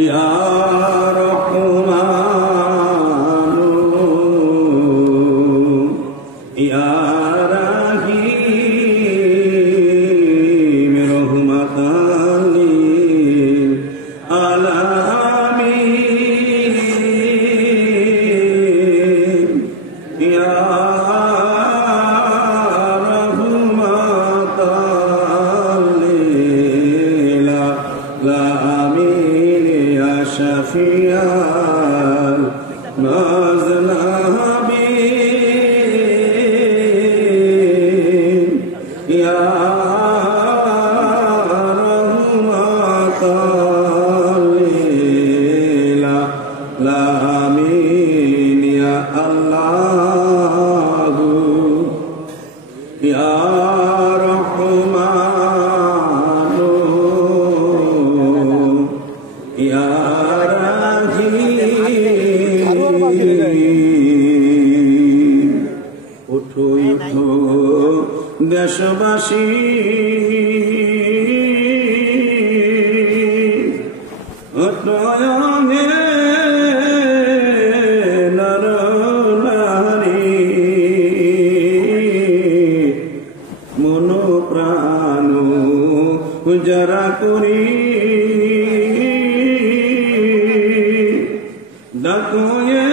ইয়া রহমানু ইয়া রাহিম রহমাতাল লিল আলামিন ইয়া রহমাতাল লিল আলামিন ইয়া শাফিয়াল মুযনাবিন ইয়া রহমাতাল লিল আলামিন ইয়া আল্লাহু ইয়া রহমানু ইয়া রাহিম উঠো উঠো দেশবাসী অতয়নে নর নারী মন প্রাণ উজারা করি ডাকয়ে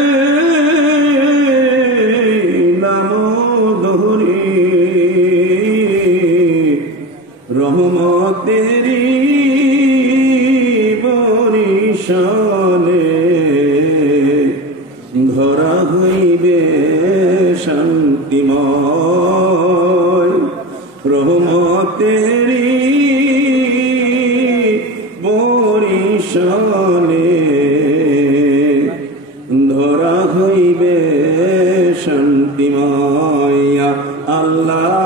নাম ধরি রহমতেরি বরিশালে ধরা হইবে শান্তিময় রহমতেরি বরিশালে ধরা হইবে শান্তিময় আল্লাহ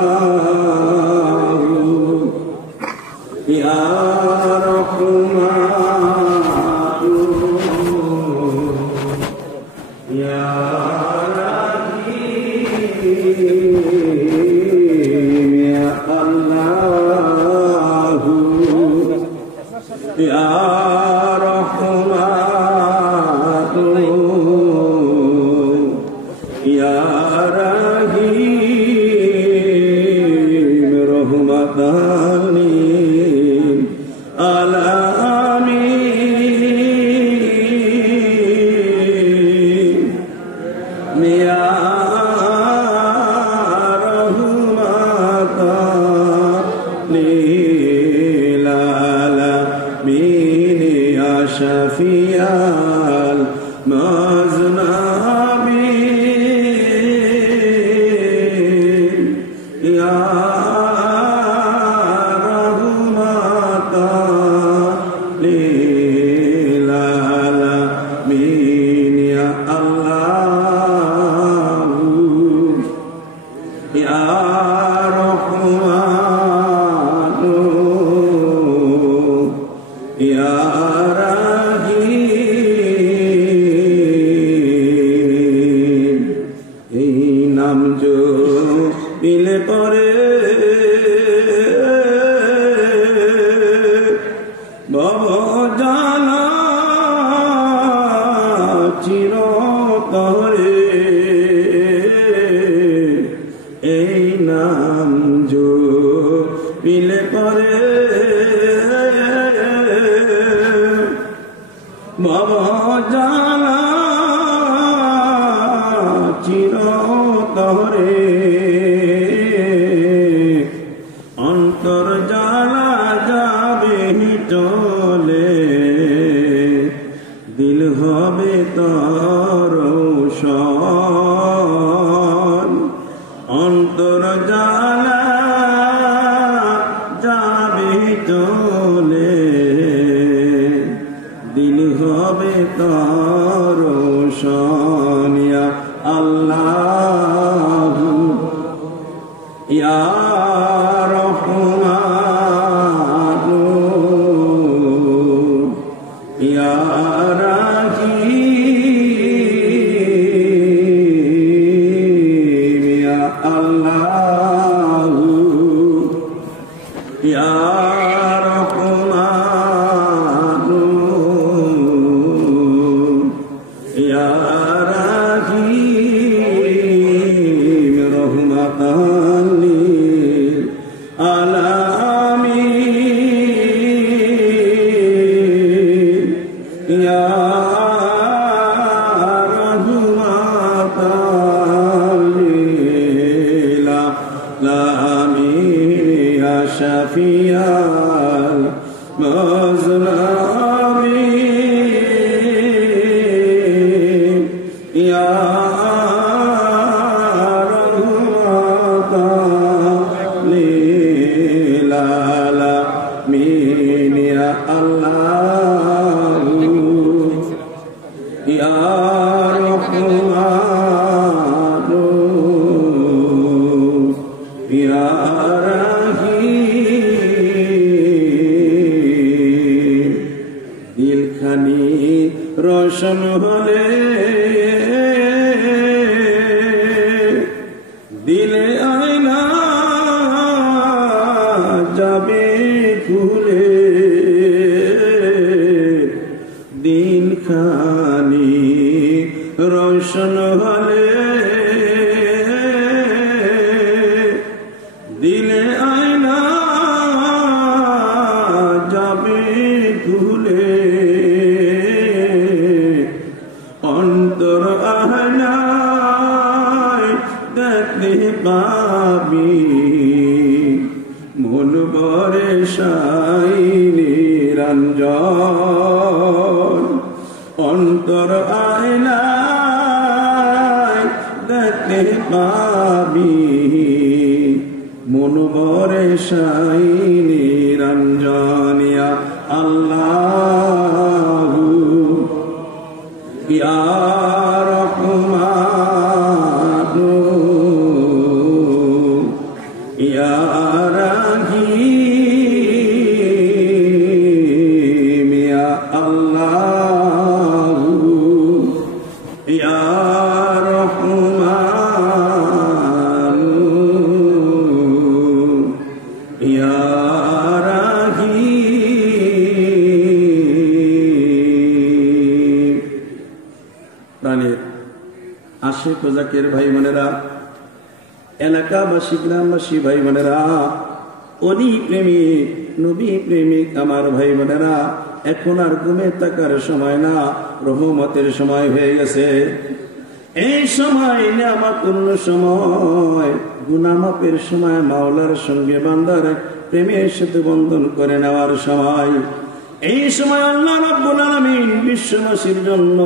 ইয়া রহমানু ইয়া রাহিম ইয়া আল্লাহু ইয়া রহমানু ইয়া রাহিম রহমাতাল লিল আলামিন ইয়া রহমাতাল লিল আলামিন ইয়া শাফিয়াল মুযনাবিন ইয়া রহমাতাল লিল আলামিন ইয়া আল্লাহু ইয়া রহমানু ইয়া রাহিম এই নাম জপিলে পরে ভব জ্বালা চিরতরে এই নাম জপিলে পরে ভব জ্বালা চিরতরে অন্তর জ্বালা যাবে চলে দিল হবে তর অন্তর জ্বালা যাবে চলে দিল হবে তর ইয়া আল্লাহ ইয়া রহমানু ইয়া রাহিম ইয়া আল্লাহ ইয়া রহমানু ইয়া রাহমাতাল লিল আলামিন ইয়া শাফিয়াল মুজলামিন ইয়া রোশন হলে দিলে আয়না যাবে খুলে দিল খানি রোশন হলে দিলে আয়না যাবে খুলে অন্তর আহনায় দেখতে পাবি মন ভরে সাই নিরঞ্জন অন্তর আহনায় দেখতে পাবি মন ভরে সাই নিরঞ্জন ইয়া আল্লাহ ইয়া রহমান ইয়া রহিম ইয়া আল্লাহ ইয়া রহমান ইয়া প্রাণের আশিক ও জাকির ভাই বোনেরা, এলাকাবাসী গ্রামবাসী ভাই বোনেরা, অলি প্রেমিক নবী প্রেমিক আমার ভাই বোনেরা, এখন আর ঘুমে থাকার সময় না, রহমতের সময় হয়ে গেছে। এই সময় নিয়ামতুল সময়, গুনাহ মাফের সময়, মাওলার সঙ্গে বান্দার প্রেমের সেতু বন্ধন করে নেওয়ার সময়। এই সময় আল্লাহ রাব্বুল আলামিন বিশ্ববাসীর জন্য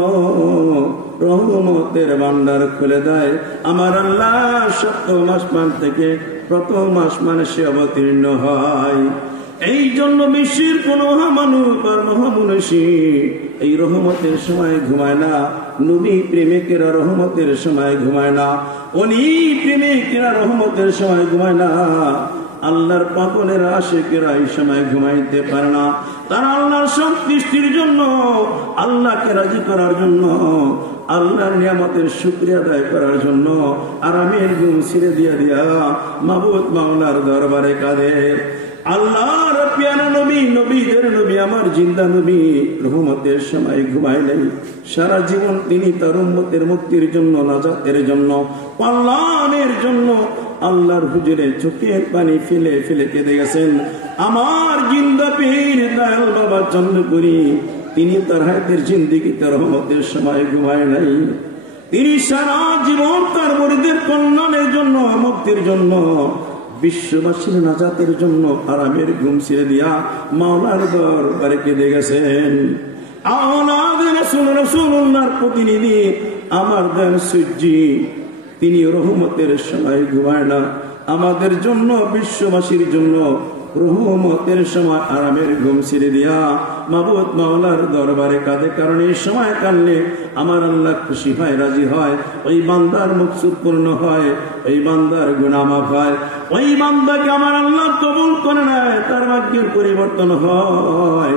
রহমতের ভান্ডার খুলে দেয়। আমার আল্লাহ সপ্তম আসমান থেকে প্রথম আসমানে সে অবতীর্ণ হয়। এই জন্য বিশ্বের কোন মহামানব আর মহামনীষী এই রহমতের সময় ঘুমায় না। নবী প্রেমিকেরা রহমতের সময় ঘুমায় না, অলি প্রেমিকেরা রহমতের সময় ঘুমায় না। আল্লাহর পাগলের আশিকেরা এই সময় ঘুমাইতে পারে না। তারা আল্লাহর সন্তুষ্টির জন্য, আল্লাহকে রাজি করার জন্য, আল্লাহর নিয়ামতের শুকরিয়া আদায় করার জন্য আরামের ঘুম ছেড়ে দিয়া মাবুদ মাওলার দরবারে কাঁদে। আল্লাহর প্যারা নবী, নবীদের নবী, আমার জিন্দা নবী রহমতের সময় ঘুমাইলেন। সারা জীবন তিনি তার উম্মতের মুক্তির জন্য, নাজাতের জন্য, কল্যাণের জন্য আল্লাহর হুজুরে চোখের পানি ফেলে ফেলে কেঁদে গেছেন। আমার জিন্দা পীর দয়াল বাবা চন্দ্রপুরী, তিনি তার হায়াতের জিন্দেগিতে রহমতের সময় ঘুমায় নাই। তিনি সারা জীবন তার মুরিদের কল্যাণের জন্য, মুক্তির জন্য, বিশ্ববাসীর নাজাতের জন্য আরামের ঘুম ছেড়ে দিয়া মাওলার দরবারে কেঁদে গেছেন। আওলাদে রাসূল, রাসূলুল্লাহর প্রতিনিধি আমার দয়াল সূর্যি, তিনি রহমতের সময় ঘুমায় না। আমাদের জন্য, বিশ্ববাসীর জন্য রহমতের সময় আরামের ঘুম ছেড়ে দিয়া মাবুদ মাওলার দরবারে কাঁদে। কারণ এই সময় কাঁদলে আমার আল্লাহ খুশি হয়, রাজি হয়, ওই বান্দার মকসুদ পূর্ণ হয়, ওই বান্দার গুনাহ মাফ হয়, ওই বান্দাকে আমার আল্লাহ কবুল করে নেয়, তার ভাগ্যের পরিবর্তন হয়।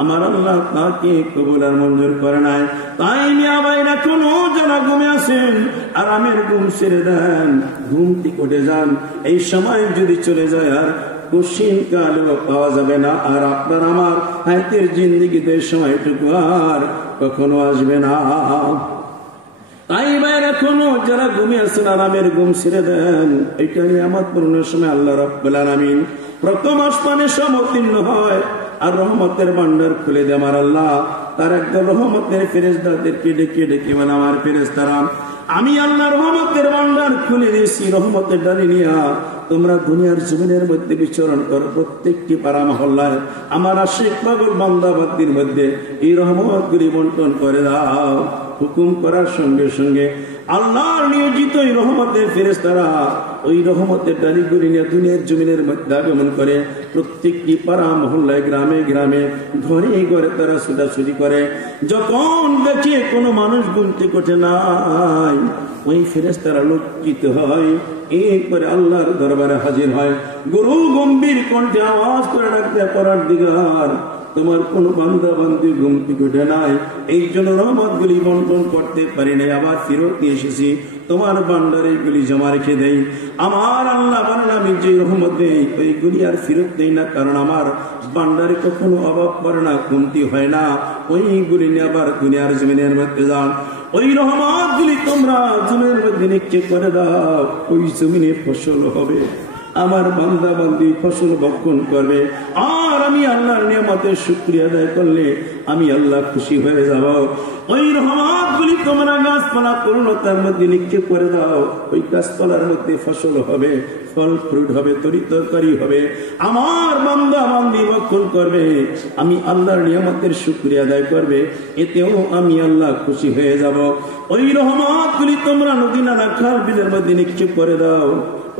আমার আল্লাহ তাকে কবুল আর মঞ্জুর করে নাই। তাই মিয়া ভাইরা কোনো যারা ঘুমে আছেন আরামের ঘুম ছেড়ে দেন, ঘুমটি কোটে যান। এই সময় যদি চলে যায় আর কঠিন কালেও পাওয়া যাবে না। আর আপনার আমার হায়াতের জিন্দেগিতে সময়টুকু আর কখনো আসবে না। তাই ভাইরা এখনো যারা ঘুমিয়ে আছেন আরামের ঘুম ছেড়ে দেন। এটা নিয়ামত পূর্ণের সময় আল্লাহ রাব্বুল আলামিন প্রথম আসমানে অবতীর্ণ হয় আর রহমতের ভান্ডার খুলে দেয় আমার আল্লাহ। তার একদল রহমতের ফেরেশতাদেরকে ডেকে ডেকে বলে, আমার ফেরেশতারা, আমি আল্লাহ রহমতের ভান্ডার খুলে দিয়েছি, রহমতের ডালি নিয়া তোমরা দুনিয়ার জমিনের মধ্যে বিচরণ করো। প্রত্যেকটি পাড়া মহল্লায় আমার আশিক পাগল বান্দা বান্দির মধ্যে এই রহমতগুলি বন্টন করে দাও। হুকুম করার সঙ্গে সঙ্গে আল্লাহর নিয়োজিত এই রহমতের ফেরেশতারা ওই রহমতের ডালিগুলি নিয়ে দুনিয়ার জমিনের মধ্যে আগমন করে। প্রত্যেকটি পাড়া মহল্লায়, গ্রামে গ্রামে, ঘরে ঘরে তারা ছুটাছুটি করে। যখন দেখে কোনো মানুষ গুনতে কোঠে নাই, ওই ফেরেশতারা লজ্জিত হয়, এরপরে আল্লাহর দরবারে হাজির হয়। গুরু গম্ভীর কণ্ঠে আওয়াজ করে ডাকতে, পরওয়ারদিগার, তোমার কোন বান্দা বান্দি গুমতি ঘটে নাই, এই জন্য রহমতগুলি বন্টন করতে পারি নাই, আবার ফেরত নিয়ে এসেছি, তোমার ভান্ডারে এগুলি জমা রেখে দেই। আমার আল্লাহ বলেন, আমি যে রহমত দেই ওইগুলি আর ফেরত দেই না, কারণ আমার ভান্ডারে কখনো অভাব পড়ে না, কমতি হয় না। ওইগুলি নিয়ে আবার দুনিয়ার জমিনের মধ্যে যান, ওই রহমতগুলি তোমরা জমিনের মধ্যে নিক্ষেপ করে দাও, ওই জমিনে ফসল হবে, আমার বান্দা বান্দি ফসল ভক্ষণ করবে। আর আমি আল্লাহর নিয়ামতের শুকরিয়া আদায় করলে আমি আল্লাহ খুশি হয়ে যাব। ওই রহমতগুলি তোমরা গাছপালা তরুণতার মধ্যে নিক্ষেপ করে দাও, ওই গাছপালার মধ্যে ফসল হবে, ফল ফ্রুট হবে, তরকারি হবে, আমার বান্দা বান্দি ভক্ষণ করবে, আমি আল্লাহর নিয়ামতের শুকরিয়া আদায় করবে, এতেও আমি আল্লাহ খুশি হয়ে যাব। ওই রহমতগুলি তোমরা নদী নালা খাল বিলের মধ্যে নিক্ষেপ করে দাও,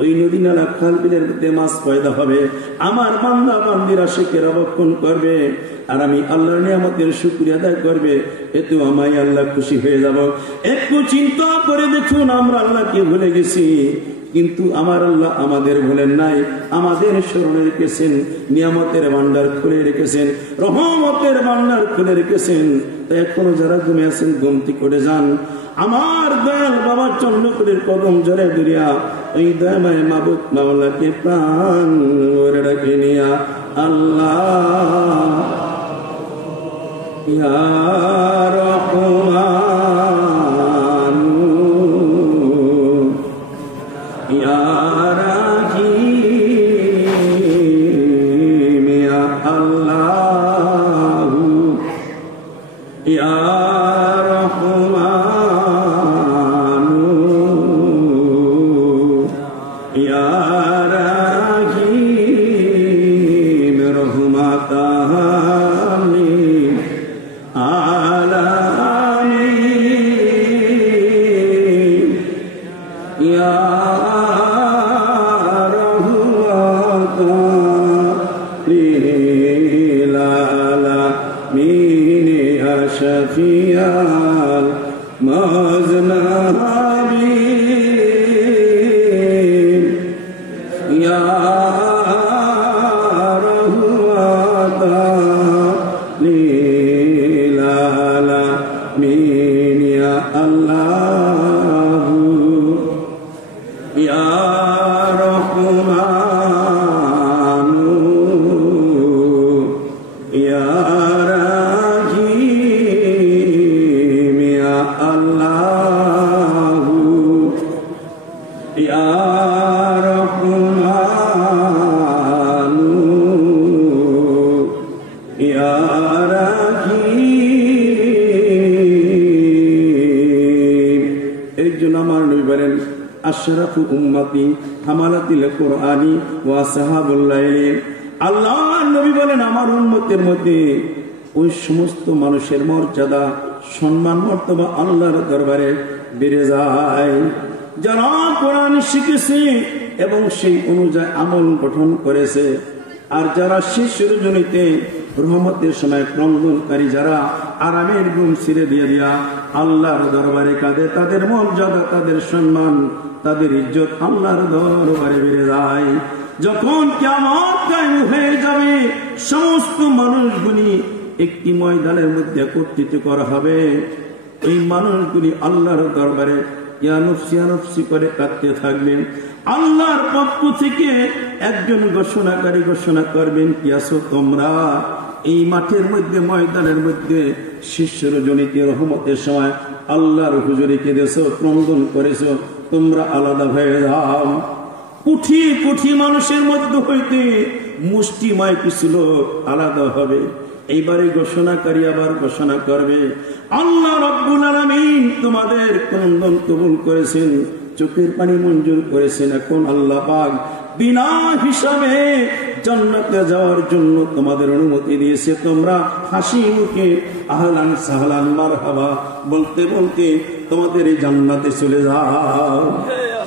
ওই নদী নালা খাল বিলের মধ্যে মাছ পয়দা হবে, আমার বান্দা বান্দিরা আশিকেরা ভক্ষণ করবে, আর আমি আল্লাহর নিয়ামতের শুকরিয়া আদায় করবে, এতেও আমি আল্লাহ খুশি হয়ে যাব। একটু চিন্তা করে দেখুন, আমরা আল্লাহকে ভুলে গেছি, কিন্তু আমার আল্লাহ আমাদের ভুলেন নাই, আমাদের স্মরণে রেখেছেন, নিয়ামতের ভান্ডার খুলে রেখেছেন, রহমতের ভান্ডার খুলে রেখেছেন। তাই এখনো যারা ঘুমে আছেন ঘুমতি করে যান, আমার দয়াল বাবা চন্দ্রপুরের কদম জরে দুরিয়া ওই দয়াময় মাবুদ মাওলাকে প্রাণ ভরে ডাকে নিয়া, আল্লাহ ইয়া রহমান ইয়া রাহিম ইয়া আল্লাহ ইয়া شفيع المذنبين يا رحمة للعالمين يا الله يا رحمن يا আশরাফু উম্মতি হামালাতিল কুরআনি ওয়া সাহাবুল লাইল। আল্লাহর নবী বলেন, আমার উম্মতের মধ্যে ওই সমস্ত মানুষের মর্যাদা, সম্মান, মর্তবা আল্লাহর দরবারে বেড়ে যায় যারা কোরআন শিখেছে এবং সেই অনুযায়ী আমল গঠন করেছে, আর যারা শিশুর জনিতে রহমতের সময় ক্রন্দনকারী, যারা আরামের ঘুম ছিঁড়ে দিয়ে দিয়া আল্লাহর দরবারে কাঁদে, তাদের মর্যাদা, তাদের সম্মান, তাদের ইজ্জত আল্লাহর দরবারে বেড়ে যায়। যখন কিয়ামত কায়েম হয়ে যাবে, সমস্ত মানুষগুলি একটি ময়দানের মধ্যে একত্রিত করা হবে। এই মানুষগুলি আল্লাহর দরবারে ইয়া নফসি ইয়া নফসি করে কাঁদতে থাকবেন। আল্লাহর পক্ষ থেকে একজন ঘোষণাকারী ঘোষণা করবেন, কি আছো তোমরা এই মাঠের মধ্যে, ময়দানের মধ্যে শিষ্যর জনিতে রহমতের সময় আল্লাহর হুজুরে কেঁদেছো, ক্রন্দন করেছো, তোমরা আলাদা হয়ে যাও। কোটি কোটি মানুষের মধ্যে হইতে মুষ্টিময় কিছু লোক আলাদা হবে। এইবারে ঘোষণাকারী আবার ঘোষণা করবে, আল্লাহ রাব্বুল আলামিন তোমাদের ক্রন্দন কবুল করেছেন, চোখের পানি মঞ্জুর করেছেন। এখন আল্লাহ পাক বিনা হিসাবে জান্নাতে যাওয়ার জন্য তোমাদের অনুমতি দিয়েছে। তোমরা হাসি মুখে আহলান সাহলান মারহাবা বলতে বলতে তোমাদের এই জান্নাতে চলে যাও।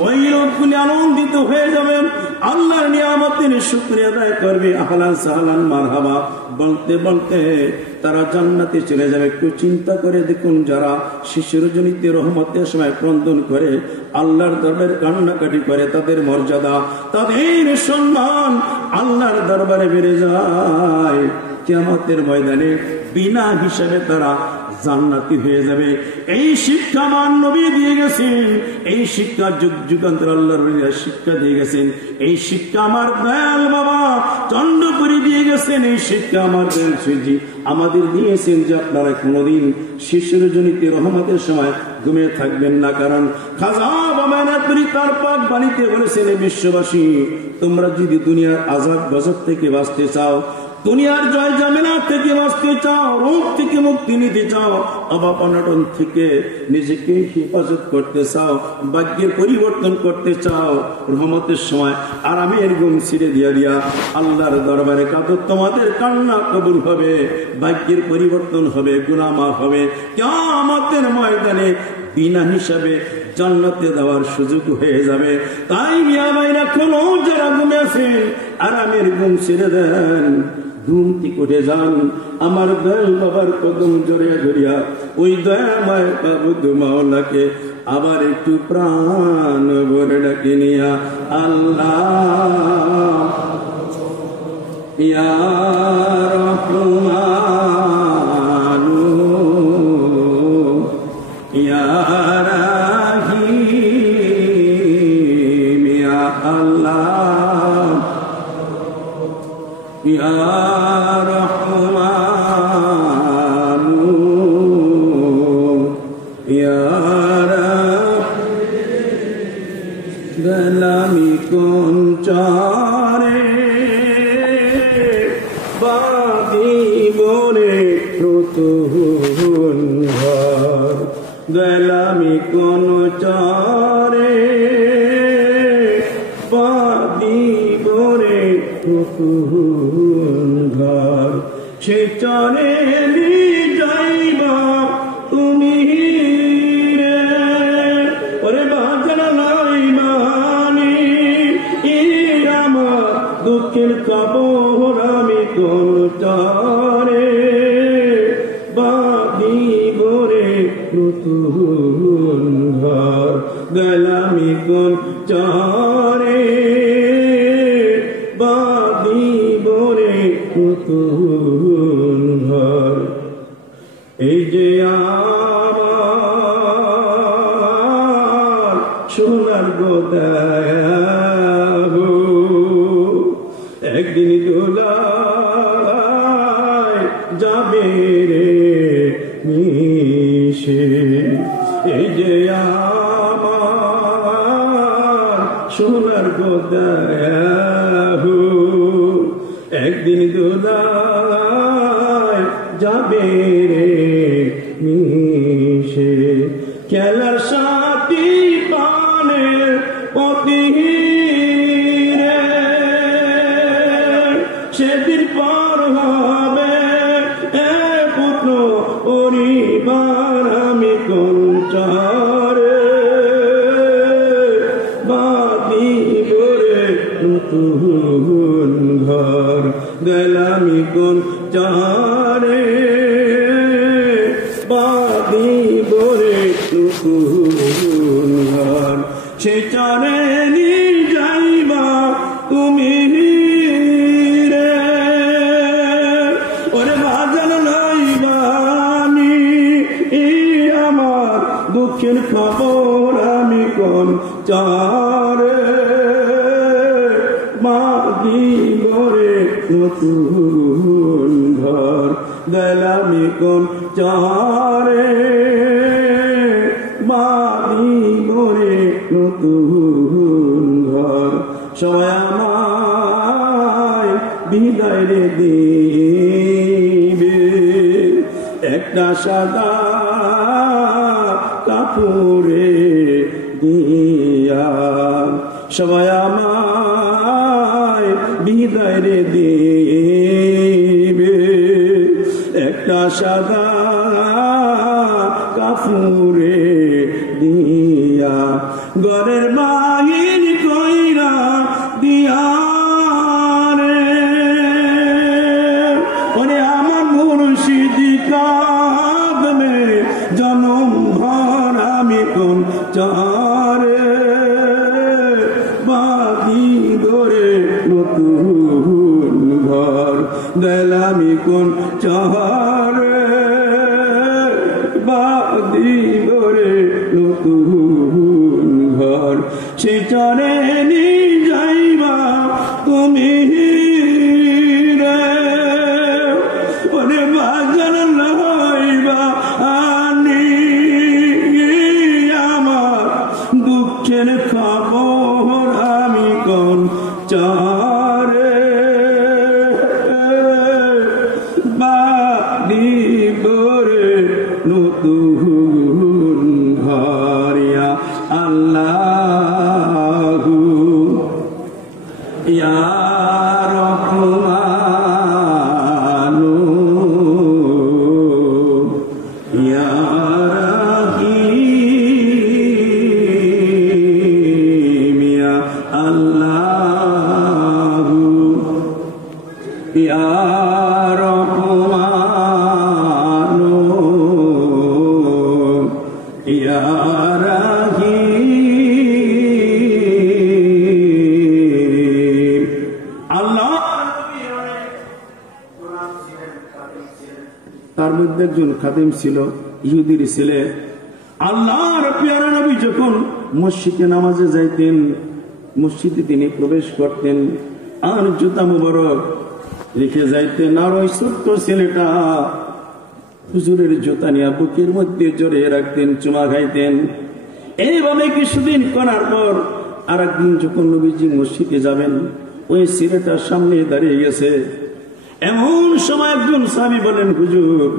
ওই লোকগুলি আনন্দিত হয়ে যাবেন, আল্লাহর নিয়ামতের শুকরিয়া আদায় করবে, আহলান সাহলান মারহাবা বলতে বলতে তারা জান্নাতে চলে যাবে। একটু চিন্তা করে দেখুন, যারা শিশুর জনিতে রহমতের সময় ক্রন্দন করে, আল্লাহর দরবারে কান্নাকাটি করে, তাদের মর্যাদা, তাদের সম্মান আল্লাহর দরবারে বেড়ে যায়। কিয়ামতের ময়দানে বিনা হিসাবে তারা জান্নাতি হয়ে যাবে। এই শিক্ষা আমার নবী দিয়ে গেছেন, এই শিক্ষা যুগ যুগান্তর আল্লাহর শিক্ষা দিয়ে গেছেন, এই শিক্ষা আমার দয়াল বাবা চন্দ্রপুরী দিয়ে গেছেন, এই শিক্ষা আমার দয়াল শ্রীজি আমাদের দিয়েছেন যে আপনারা কোনোদিন শিশুর জনিতে রহমতের সময় ঘুমিয়ে থাকবেন না। কারণ খাজা বামায়াতুরী তার পাক বাণীতে বলেছেন, বিশ্ববাসী তোমরা যদি দুনিয়ার আযাব গজব থেকে বাঁচতে চাও, দুনিয়ার জয় জামেলা থেকে বাঁচতে চাও, রোগ থেকে মুক্তি নিতে চাও, অভাব অনটন থেকে নিজেকে হেফাজত করতে চাও, ভাগ্যের পরিবর্তন করতে চাও, রহমতের সময় আরামের ঘুম ছিঁড়ে দিয়া আল্লাহর দরবারে কাঁদো, তোমাদের কান্না কবুল হবে, ভাগ্যের পরিবর্তন হবে, গুনাহ মাফ হবে, কিয়ামতের ময়দানে বিনা হিসাবে জান্নাতে দেওয়ার সুযোগ হয়ে যাবে। তাই মিয়া ভাইরা কোনো যারা ঘুমে আছেন আরামের ঘুম ছেড়ে দেন, ঘুম থেকে উঠে যান, আমার দয়াল বাবার কদম জড়িয়া ধরিয়া ওই দয়াময় বাবুদ মাওলাকে আবার একটু প্রাণ ভরে ডাকে নিয়া, আল্লাহ ইয়া রহমানু ইয়া রাহিম ইয়া আল্লাহ ইয়া রহমানু ইয়া গলামি কোন চারে বাদি বনে প্রতুন ঘর, গলামি কোন চারে বাদি বনে প্রতুন ঘর, সে চারে যাইবা তুমি রে, ওরে বাজানা লাইমানি আমার দুঃখের খবর আমি কোন চারে বাদি বরে নতুন ঘর, গলামি কোন চারে বাদি বরে নতুন ঘর। এই যে আমার সোনার গোদায়া একদিন দোলায় যাবে রে মিশে, এই যে আমার সোনার গোদায়া একদিন দোলায় যাবে রে মিশে, খেলার সাথী পানের পতি রে সেদিন পার হবে এ পুত্র পরিবার, আমি কোন চারে বাদি বরে নতুন ঘর, গলামি কোন চারে বাদি বরে নতুন ঘর, সে চারে যাইবা তুমি রে, ওরে বাজান লাইবানি আমার দুঃখের খবর আমি কোন চারে বাদি বরে নতুন ঘর, গলামি কোন চারে বাদি বরে নতুন ঘর। সবাই আমায় বিদায় রে দিবে সাদা কাপড়ে দিয়া সবাই আমায় বিদায় রে দিবে একটা সাদা কাপড়ে দিয়া ঘরের বাহির কইরা দিয়া রে ওরে আমার মুর্শিদ কাদমে জনম ভর আমি কোন চারে বাদি ধরে নতুন ঘর দেলামি কোন চারে বাদি ধরে নতুন ঘর সে চরে নি যাইবা তুমি রে ওরে বাজার লইবা আনি আমার দুঃখের খবর আমি কোন চারে বাদি ধরে নতুন ঘরিয়া আল্লাহু ইয়া রহমানু ইয়া রহিম ইয়া আল্লাহু ইয়া রহমানু ইয়া রাহিম আল্লাহ তার মধ্যে একজন খাদেম ছিল ইহুদির ছেলে আল্লাহর প্যারা নবী যখন মসজিদে নামাজে যাইতেন মসজিদে তিনি প্রবেশ করতেন আর জুতা মুবারক রেখে যাইতেন আর ওই ছোট্ট ছেলেটা হুজুরের জুতা নিয়ে বুকের মধ্যে জড়িয়ে রাখতেন চুমা খাইতেন এইভাবে কিছুদিন করার পর আর একদিন যখন নবীজি মসজিদে যাবেন ওই ছেলেটার সামনে দাঁড়িয়ে গেছে এমন সময় একজন সাহাবী বলেন হুজুর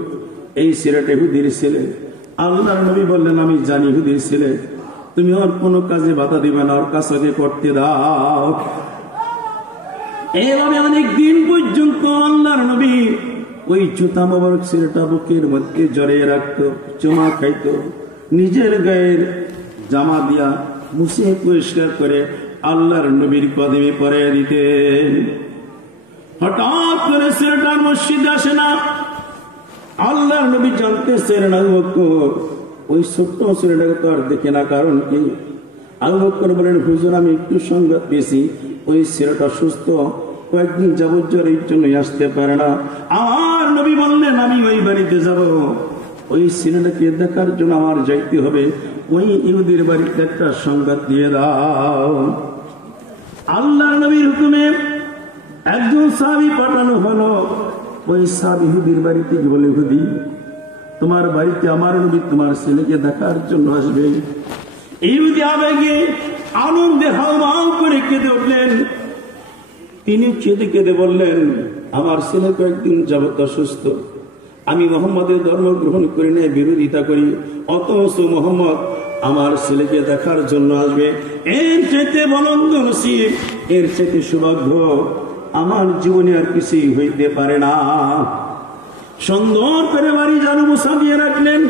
এই ছেলেটা ইহুদির ছেলে আল্লাহর নবী বললেন আমি জানি ইহুদির ছেলে তুমি ওর কোনো কাজে বাধা দিবে না ওর কাজকে করতে দাও এইভাবে অনেক দিন পর্যন্ত আল্লাহর নবী ওই জুতা মোবারক ছেলেটা বুকের মধ্যে জড়িয়ে রাখতো চুমা খাইতো নিজের গায়ের জামা দিয়া মুছে পরিষ্কার করে আল্লাহর নবীর কদমে পরিয়ে দিতেন হঠাৎ করে ছেলেটার মসজিদে আসে না আল্লাহর নবী জানতেছেন আবু বকর ওই ছোট্ট ছেলেটাকে তো আর দেখে না কারণ কি আবু বকর বলেন হুজুর আমি একটু সংবাদ পেয়েছি ওই ছেলেটা সুস্থ কয়েকদিন যাবত জ্বরের জন্য আসতে পারে না আমার নবী বললেন আমি ওই বাড়িতে যাব ওই ছেলেটাকে দেখার জন্য আমার যাইতে হবে ওই ইহুদির বাড়িতে একটা সংবাদ দিয়ে দাও আল্লাহর নবীর হুকুমে একজন সাহাবী পাঠানো হলো ওই সাহাবী ইহুদির বাড়িতে গিয়ে বলে ইহুদি তোমার বাড়িতে আমার নবী তোমার ছেলেকে দেখার জন্য আসবে ইহুদি আবেগে আনন্দে হাউমাউ করে কেঁদে উঠলেন তিনি কেঁদে কেঁদে বললেন আমার ছেলে কয়েকদিন যাবত অসুস্থ আমি মোহাম্মদের ধর্ম গ্রহণ করি না বিরোধিতা করি অথচ মোহাম্মদ আমার ছেলেকে দেখার জন্য আসবে এর চাইতে বলন্দ নসিব এর চাইতে সৌভাগ্য আমার জীবনে আর কিছুই হইতে পারে না সুন্দর করে বাড়ি জানু মুসাবিয়ে রাখলেন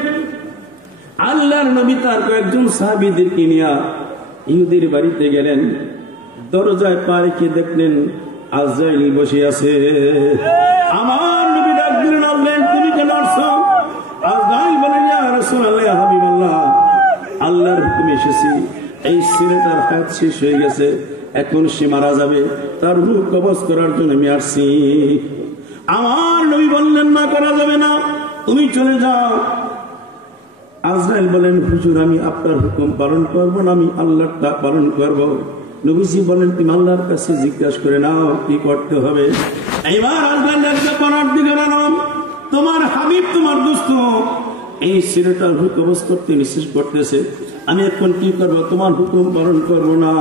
আল্লাহর নবী তার কয়েকজন সাহাবীদেরকে নিয়ে ইহুদির বাড়িতে গেলেন দরজায় পা রেখে দেখলেন আজরাইল বসে আছে আমার নবী ডাক দিলেন আল্লাহ তুমি কেন আসছো আজরাইল বলেন ইয়া রাসূলুল্লাহ ইয়া হাবিবাল্লাহ আল্লাহর হুকুমে এসেছি এই ছেলেটার হায়াত শেষ হয়ে গেছে এখন সে মারা যাবে তার রূহ কবজ করার জন্য আমি আসছি আমার নবী বললেন না করা যাবে না তুমি চলে যাও আজরাইল বলেন হুজুর আমি আপনার হুকুম পালন করব না আমি আল্লাহরটা পালন করব নবীজি বলেন তুমি আল্লাহর কাছে জিজ্ঞাসা করে নাও কি করতে হবে এইবার আজরাইল একটা করার দিকে নাম তোমার হাবিব তোমার দোস্ত এই ছেলেটার রূহ কবজ করতে নিষেধ করতেছে আমি এখন কি করব তোমার হুকুম পালন করব না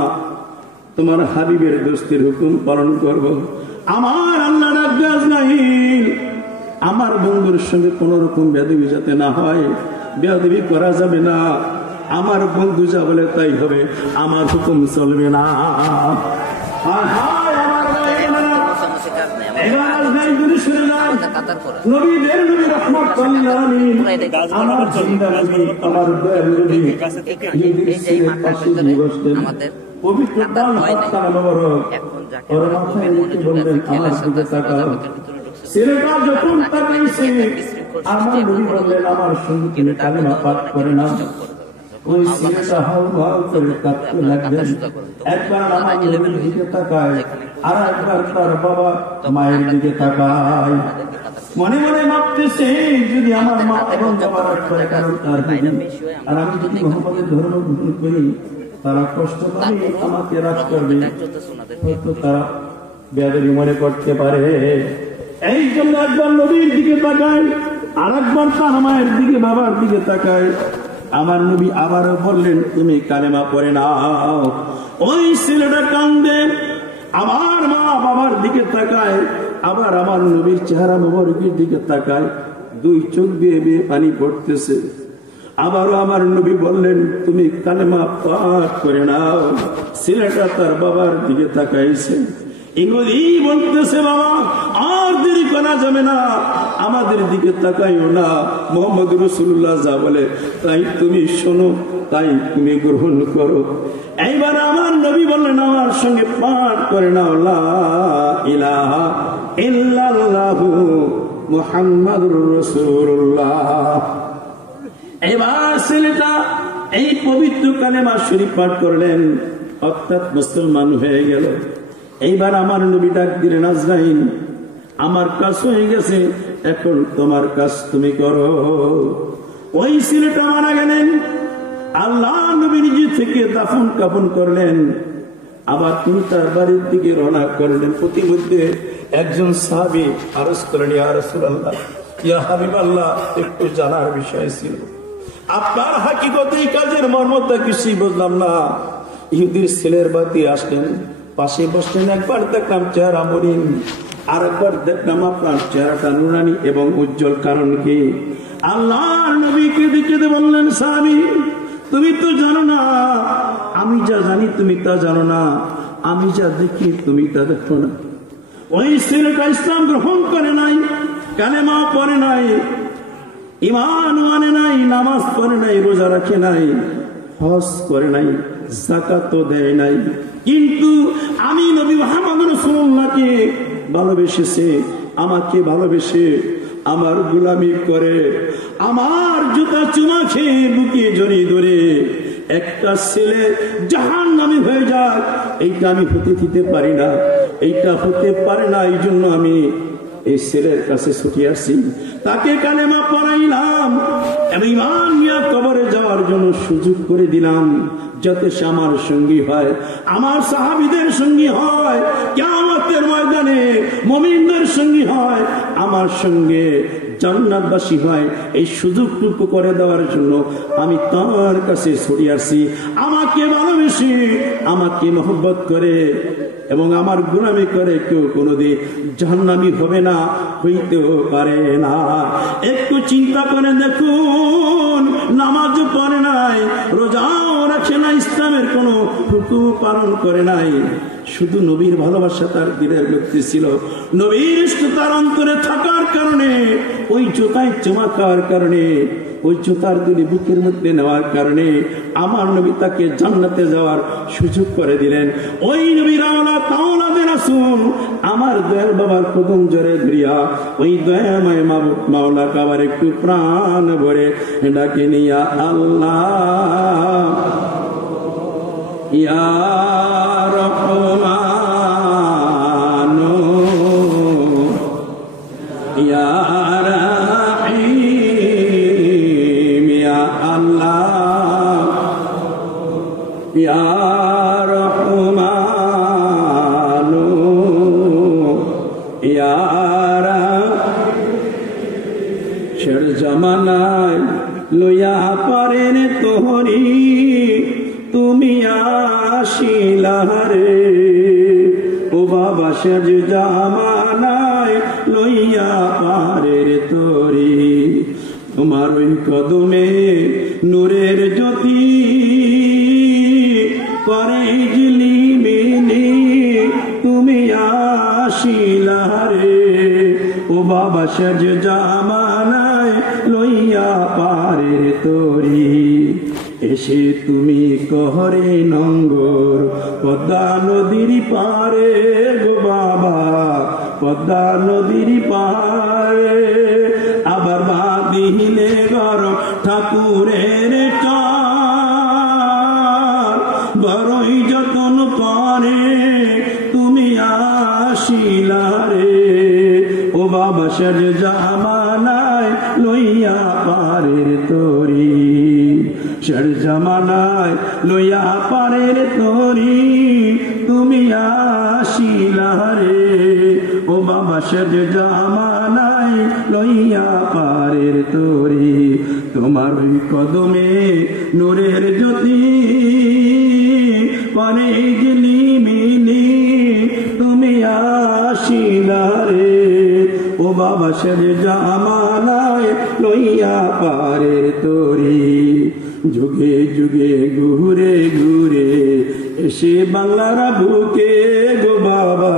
তোমার হাবিবের দোস্তের হুকুম পালন করব আমার আল্লাহর আজ্ঞা আজরাইল আমার বন্ধুর সঙ্গে কোন রকম বেয়াদবি যাতে না হয়, বেয়াদবি করা যাবে না। আমার বন্ধু যা বলে তাই হবে, আমার হুকুম চলবে না। পবিত্র ছেলেটা যখন তাকাইছে, আমার নবী বললেন আমার সঙ্গে তুমি কালেমা পাঠ করে না। ওই ছেলেটা হাউ হাউ করে কাঁদতে লাগলেন। একবার আমার নবীর দিকে তাকায়, আর একবার তার বাবা মায়ের দিকে তাকায়। মনে মনে ভাবতেছে যদি আমার মা এবং বাবা রাগ করে, কারণ তার আর আমি যদি মোহাম্মদের ধর্ম গ্রহণ করি, তারা কষ্ট পাবে, আমাকে রাগ করবে, হয়তো তারা বেয়াদবি মনে করতে পারে। এই জন্য একবার নবীর দিকে তাকায়, আর একবার তার মায়ের দিকে বাবার দিকে তাকায়। আমার নবী আবারও বললেন তুমি কালেমা পড়ে নাও। ওই ছেলেটা কান্দে, আমার মা বাবার দিকে তাকায়, আবার আমার নবীর চেহারা মোবারকের দিকে তাকায়, দুই চোখ দিয়ে বেয়ে পানি পড়তেছে। আবারও আমার নবী বললেন তুমি কালেমা পাঠ করে নাও। ছেলেটা তার বাবার দিকে তাকাইছে, এগুলি বলতেছে বাবা আর দেরি করা যাবে না, আমাদের দিকে তাকাইও না, মোহাম্মদ রাসূলুল্লাহ যা বলে তাই তুমি শোনো, তাই তুমি গ্রহণ করো। এইবার আমার নবী বললেন আমার সঙ্গে পাঠ করে নাও লা ইলাহা ইল্লাল্লাহু মুহাম্মাদুর রাসূলুল্লাহ। এবার ছেলেটা এই পবিত্র কালেমা শরীফ পাঠ করলেন, অর্থাৎ মুসলমান হয়ে গেল। এইবার আমার নবী ডাক দিলেন আজরাইল, আমার কাজ হয়ে গেছে, এখন তোমার কাজ তুমি করো। ওই ছেলেটা মারা গেলেন, আল্লাহ নবী নিজে থেকে দাফন কাফন করলেন। আবার তিনি তার বাড়ির দিকে রওনা করলেন। প্রতিমধ্যে একজন সাহাবী আরজ করলেন ইয়া রাসূলুল্লাহ, ইয়া হাবিবাল্লাহ, একটু জানার বিষয় ছিল, আপনার হাকিকতে এই কাজের মর্মটা কিছুই বুঝলাম না। ইহুদির ছেলের বাতি আসলেন, পাশে বসলেন, একবার দেখলাম চেহারা মলিন, আর একবার দেখলাম আপনার চেহারাটা নুরানি এবং উজ্জ্বল, কারণ কি? আল্লাহর নবীকে দিকে বললেন সাহাবী তুমি তো জানো না, আমি যা জানি তুমি তা জানো না, আমি যা দেখি তুমি তা দেখো না। ওই ছেলেটা ইসলাম গ্রহণ করে নাই, কালেমা পড়ে নাই, ঈমান মানে নাই, নামাজ পড়ে নাই, রোজা রাখে নাই, হজ করে নাই, যাকাতও দেয় নাই, কিন্তু আমি নবী মুহাম্মদ রাসূলুল্লাহকে ভালোবেসেছে, আমাকে ভালোবেসে আমার গোলামি করে, আমার জুতা চুমা খেয়ে বুকে জড়িয়ে ধরে একটা ছেলে জাহান্নামী হয়ে যায়, এইটা আমি হতে দিতে পারি না, এইটা হতে পারে না। এই জন্য আমি এই ছেলের কাছে ছুটে আসি, তাকে কালেমা পড়াইলাম এবং ঈমান নিয়ে কবরে যাওয়ার জন্য সুযোগ করে দিলাম, যাতে সে আমার সঙ্গী হয়, আমার সাহাবীদের সঙ্গী হয়, কিয়ামতের ময়দানে মুমিনদের সঙ্গী হয়, আমার সঙ্গে জান্নাতবাসী হয়। এই সুযোগটুকু করে দেওয়ার জন্য আমি তার কাছে ছুটে আসি। আমাকে ভালোবেসে, আমাকে মহব্বত করে এবং আমার গোলামি করে কেউ কোনোদিন জাহান্নামী হবে না, হইতেও পারে না। একটু চিন্তা করে দেখুন, নামাজ পড়ে নাই, রোজাও রাখে না, ইসলামের কোনো হুকুম পালন করে নাই, শুধু নবীর ভালোবাসা তার দিলের ব্যক্তি ছিল, নবীর ইশক তার অন্তরে থাকার কারণে, ওই জুতায় চুমা খাওয়ার কারণে, ওই জুতার দুলি বুকের মধ্যে নেওয়ার কারণে আমার নবী তাকে জান্নাতে যাওয়ার সুযোগ করে দিলেন। ওই নবীর আওলাদ আওলাদের রাসূল আমার দয়াল বাবার কদম জোরে ধরিয়া ওই দয়াময় মাওলা কাবার একটু প্রাণ ভরে ডাকে নিয়া আল্লাহ ইয়া রহমান ইয়া রাহিম ইয়া আল্লাহ ইয়া রহমান ইয়া শের জামানায় লইয়া পারেন তোহরি তুমি আসিলা রে ও বাবা, শের জামানায় লইয়া পারের তরি। তোমার ওই কদমে নূরের জ্যোতি করে ঝিলিমিলি, তুমি আসিলা রে ও বাবা শেষ জামানায় লইয়া পারের তরি। এসে তুমি কহরে নঙ্গর পদ্মা নদীর পারে গো বাবা, পদ্মা নদীর পারে। আবার বাঁধিলে ঘর ঠাকুরের টার, বড়ই যতন করে তুমি আসিলা রে ও বাবা শেষ জামানায় লইয়া পারের তরি। শেষ জামানায় লইয়া পারের তরি, তুমি আসিলা রে ও বাবা শেষ জামানায় লইয়া পারের তরি। তোমার ওই কদমে নূরের জ্যোতি করে ঝিলিমিলি, তুমি আসিলা রে ও বাবা শেষ জামানায় লইয়া পারের তরি। যুগে যুগে ঘুরে ঘুরে এসে বাংলার বুকে গো বাবা,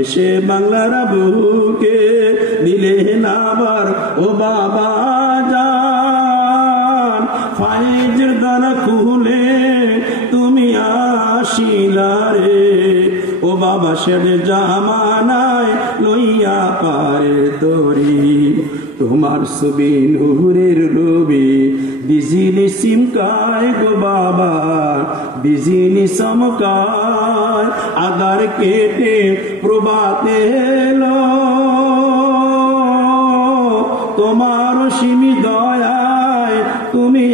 এসে বাংলার বুকে দিলে নাবার ও বাবা জান। ফাইজের দ্বারা খুলে তুমি আসিলা রে ও বাবা শেষ জামানায় লইয়া পারের তরি। তোমার ছবি নূরের রবি বিজিলি সিমকায় গো বাবা, বিজিলি চমকায় আধার কেটে প্রভাতে এলো। তোমার সীমি দয়ায় তুমি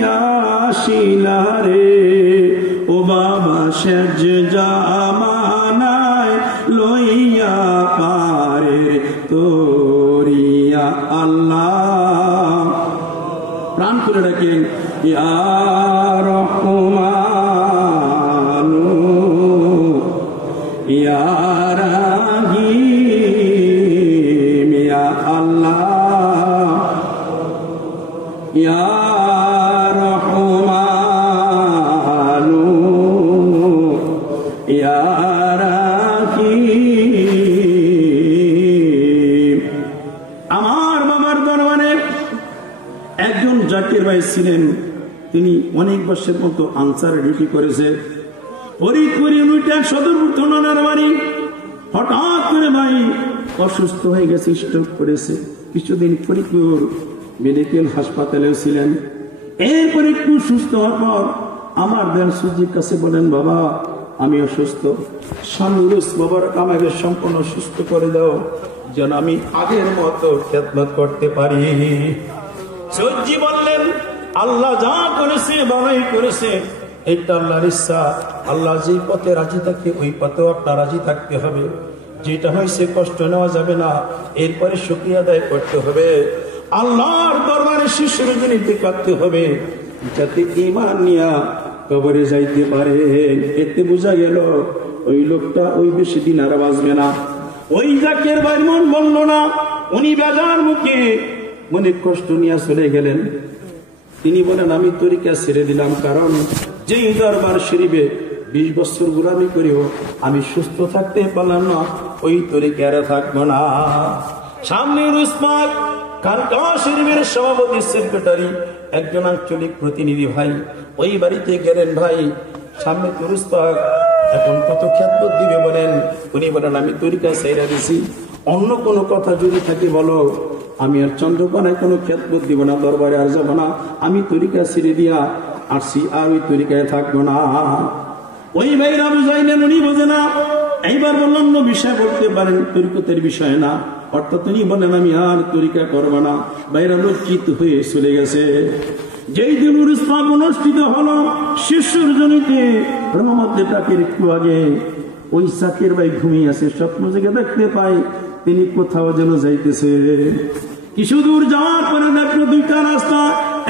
আসিলা রে ও বাবা শেষ জামানায় লইয়া পারের তরিয়া। আল্লাহ প্রাণ করে ডাকেন ইয়া রহমানু ইয়া রাহিম, ইয়া আল্লাহ ইয়া রহমানু ইয়া রাহিম। আমার বাবার দরবারে একজন জাকির ভাই ছিলেন, তিনি অনেক বছরের মতো আনসারে ডিউটি করেছে। ফরিদপুর ইউনিটের সদরপুর থানার বাড়ি। হঠাৎ করে ভাই অসুস্থ হয়ে গেছে, স্ট্রোক করেছে। কিছুদিন ফরিদপুর মেডিকেল হাসপাতালেও ছিলেন। এরপরে একটু সুস্থ হওয়ার পর আমার দেন সুজির কাছে বলেন, বাবা আমি অসুস্থ, শামুরুস বাবার আমাকে সম্পূর্ণ সুস্থ করে দাও, যেন আমি আগের মতো খেদমত করতে পারি। সজ্জি বললেন, আল্লাহ যা করেছে ভালোই করেছে, এটা আল্লাহর ইচ্ছা। আল্লাহ যেই পথে রাজি থাকে ওই পথে আপনার রাজি থাকতে হবে। যেটা হয়েছে কষ্ট নেওয়া যাবে না, এরপরে শুকরিয়া আদায় করতে হবে। আল্লাহর দরবারে শিশুর জনিতে কাঁদতে হবে, যাতে ঈমান নিয়া কবরে যাইতে পারে। এতে বোঝা গেল ওই লোকটা ওই বেশি দিন আর বাঁচবে না। ওই জাকের ভাই মন বলল না, উনি বাজার মুখে মনে কষ্ট নিয়ে চলে গেলেন। তিনি বলেন, আমি তরিকা ছেড়ে দিলাম, কারণ যেই দরবার শরীফে 20 বছর গোলামি করেও আমি সুস্থ থাকতে পারলাম না, ওই তরিকারে থাকবো না। সামনে উসমান খানকা শরীফের সভাপতি সেক্রেটারি একজন আঞ্চলিক প্রতিনিধি ভাই ওই বাড়িতে গেলেন। ভাই সামনে তুরুস্তাক, এখন কত খেদমত দিবে বলেন? উনি বলেন, আমি তরিকা ছেড়ে দিছি, অন্য কোনো কথা যদি থাকে বলো, আমি আর চন্দ্রকোনায় কোনো খেদমত দিব না, দরবারে আর যাবো না, আমি তরিকা ছেড়ে দিয়া আসছি, আর ওই তরিকায় থাকবো না। ওই ভাইরা বুঝাইলেন, উনি বোঝে না। এইবার বললাম, অন্য বিষয় বলতে পারেন, তরিকতের বিষয় না। অর্থাৎ উনি বলেন, আমি আর তরিকা করবো না। ভাইরা লজ্জিত হয়ে চলে গেছে। যেই দিন উরুসপাক অনুষ্ঠিত হলো শিশুর জনিতে রহমতে টাকের একটু আগে, ওই সাকের ভাই ঘুমিয়ে আছে। স্বপ্ন জেগে দেখতে পাই তিনি কোথাও যেন যাইতেছে। কিছু দূর যাওয়ার পরে দেখলো দুইটা রাস্তা,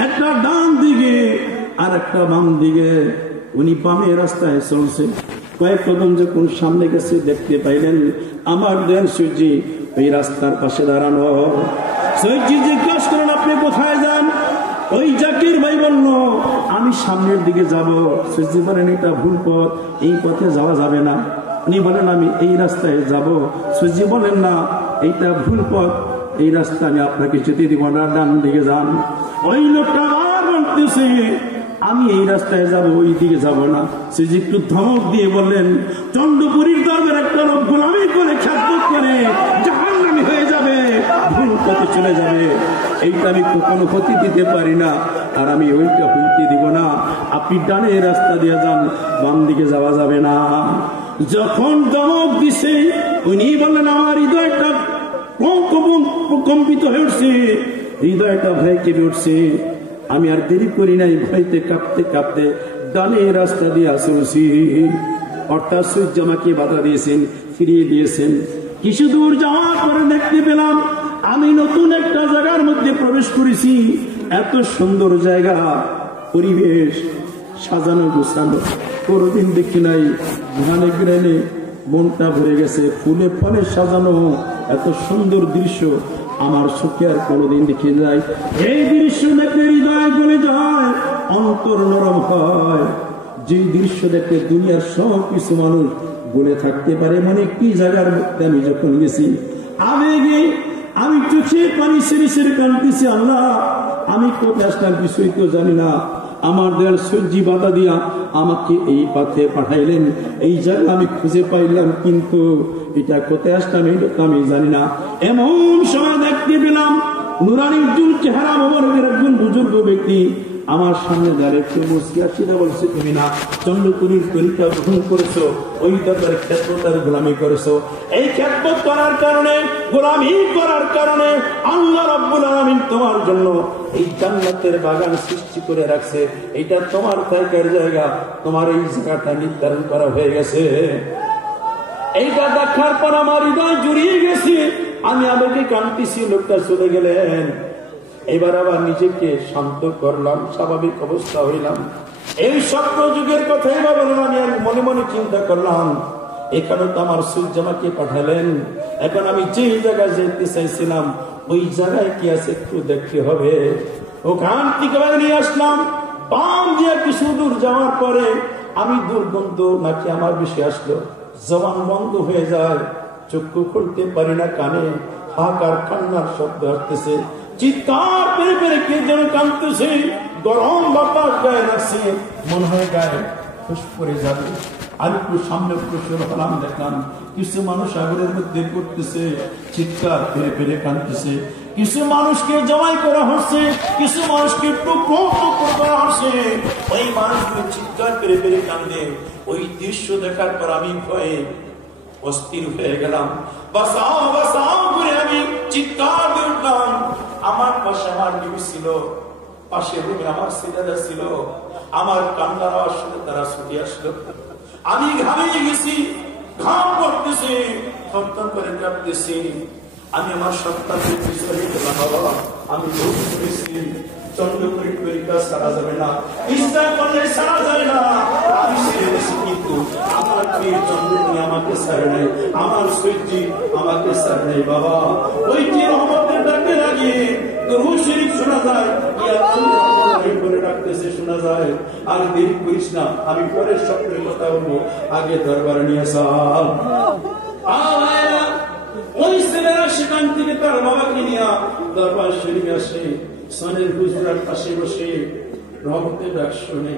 একটা ডান দিকে আর একটা বাম দিকে। উনি বামে রাস্তায় চলছে। কয়েক কদম যখন সামনে গেছে দেখতে পাইলেন আমার দেন সূর্যি ওই রাস্তার পাশে দাঁড়ানো। সৈয়দজি জিজ্ঞাসা করেন, আপনি কোথায় যান? ওই জাকির ভাই বলল, আমি সামনের দিকে যাব। সৈয়দজি বলেন, এটা ভুল পথ, এই পথে যাওয়া যাবে না। উনি বলেন, আমি এই রাস্তায় যাব। সৈয়দজি বলেন, না, এইটা ভুল পথ, এই রাস্তা আমি আপনাকে যেতে দিব না, ডান দিকে যান। ওই লোকটা আবার বলতেছে, আমি এই রাস্তায় যাব, ওই দিকে যাব না। সৈয়দজি একটু ধমক দিয়ে বললেন, চন্দ্রপুরীর দরবার একটা লোক গোলামি করে খেদমত করে জাহান্নামী হয়ে যাবে, ভুল পথে চলে যাবে, এইটা আমি কখনো ক্ষতি দিতে পারি না, আর আমি ওইটা হইতে দিব না। আপনি ডানে রাস্তা দিয়ে যান, বাম দিকে যাওয়া যাবে না। যখন ধমক দিছে, উনি বললেন, আমার হৃদয়টা কম্পিত হয়ে উঠছে, হৃদয়টা ভয় কেঁপে উঠছে। আমি আর দেরি করি নাই, ভয়তে কাঁপতে কাঁপতে ডানে রাস্তা দিয়ে চলছি। অর্থাৎ সূর্য আমাকে বাধা দিয়েছেন, ফিরিয়ে দিয়েছেন। কিছু দূর যাওয়ার পরে দেখতে পেলাম আমি নতুন একটা জায়গার মধ্যে প্রবেশ করেছি। এত সুন্দর জায়গা, পরিবেশ সাজানো গোছানো, কোনোদিন দেখি নাই। ঘ্রাণে ঘ্রাণে মনটা ভরে গেছে, ফুলে ফলে সাজানো এত সুন্দর দৃশ্য আমার চোখে আর কোনোদিন দেখে যায়। এই দৃশ্য দেখে হৃদয় গলে যায়, অন্তর নরম হয়। যে দৃশ্য দেখে দুনিয়ার সব কিছু মানুষ বলে থাকতে পারে। মানে কি জায়গার মধ্যে আমি যখন গেছি, আবেগে আমি চোখে পানি সেরে সেরে কাঁদতেছি, আল্লাহ আমি কোথায় আসলাম কিছুই তো জানি না। আমার দেয়াল সূর্যি বাধা দিয়া আমাকে এই পথে পাঠাইলেন, এই জায়গা আমি খুঁজে পাইলাম, কিন্তু এটা কোথায় আসলাম এটা তো আমি জানি না। এমন সময় দেখতে পেলাম নুরানি উজ্জ্বল চেহারা মোবারকের একজন বুজুর্গ ব্যক্তি আমার সামনে দাঁড়িয়ে মুসকি আসিনা বলছে, তুমি না চন্দ্রপুরীর তরিকা গ্রহণ করেছো, ওই দরবারে খেদমত আর গোলামি করেছো। এই খেদমত করার কারণে, গোলামি করার কারণে আল্লাহ রাব্বুল আলামিন তোমার জন্য এই জান্নাতের বাগান সৃষ্টি করে রাখছে। এটা তোমার থাকার জায়গা, তোমার এই জায়গাটা নির্ধারণ করা হয়ে গেছে। এইটা দেখার পর আমার হৃদয় জুড়িয়ে গেছে, আমি আমাকে কাঁদতেছি। লোকটা চলে গেলেন। এবার আবার নিজেকে শান্ত করলাম, স্বাভাবিক অবস্থা হইলাম। এই স্বপ্ন যুগের কথাই ভাবলাম, আমি আর মনে মনে চিন্তা করলাম, এখানে তো আমার সূর্য আমাকে পাঠালেন। এখন আমি যে জায়গায় যেতে চাইছিলাম ওই জায়গায় কি আছে একটু দেখতে হবে। ওখান থেকে নিয়ে আসলাম। বাম দিয়ে কিছু দূর যাওয়ার পরে আমি দুর্গন্ধ নাকি আমার বেশি আসলো, জবান বন্ধ হয়ে যায়, চক্ষু খুলতে পারি না, কানে হাহাকার কান্নার শব্দ আসতেছে, চিৎকার পেরে পেরে কে যেন কাঁদতেছে, গরম বাতাস গায়ে লাগছে, মনে হয় গায়ে ফুস করে যাবে। আমি একটু সামনে প্রচুর হলাম, দেখলাম কিছু মানুষ সাগরের মধ্যে করতেছে, চিৎকার পেরে পেরে কাঁদতেছে। কিছু মানুষকে জবাই করা হচ্ছে, কিছু মানুষকে টুকরো টুকরো করা হচ্ছে। ওই মানুষগুলো চিৎকার পেরে পেরে কান্দে। ওই দৃশ্য দেখার পর আমি ভয়ে অস্থির হয়ে গেলাম। বাঁচাও বাঁচাও করে আমি চিৎকার দিয়ে উঠলাম। আমার পাশে আমার বিবি ছিল, পাশে রুমে আমার ছেলেরা ছিল। আমার কান্নার আওয়াজ শুনে তারা ছুটে আসলো। আমি ঘামিয়ে গেছি, ঘাম পড়তেছে, থরথর করে কাঁপতেছি। আমি আমার সন্তানদের পিছনে গেলাম, বাবা আমি ভুল করেছি, চন্দ্রপুরীর তরিকা সারা যাবে না, ইসলাম করলে সারা যায় না। আমি ছেড়ে দিয়েছি, কিন্তু আমার প্রিয় চন্দ্রপুরী আমাকে ছাড়ে নাই, আমার সূর্যি আমাকে ছাড়ে নাই। বাবা ওই যে রহমতের ডাকে লাগিয়ে দরুদ শরীফ শোনা যায়, বলে ডাকতেছে শোনা যায়। আর দেরি করিস না, আমি পরের স্বপ্নের কথা বলবো, আগে দরবারে নিয়ে আসাম। ওই ছেলেরা সেখান থেকে তার বাবাকে নিয়ে দরবার শরীফে আসে। সনের হুজুরার পাশে বসে রহমতের ডাক শুনে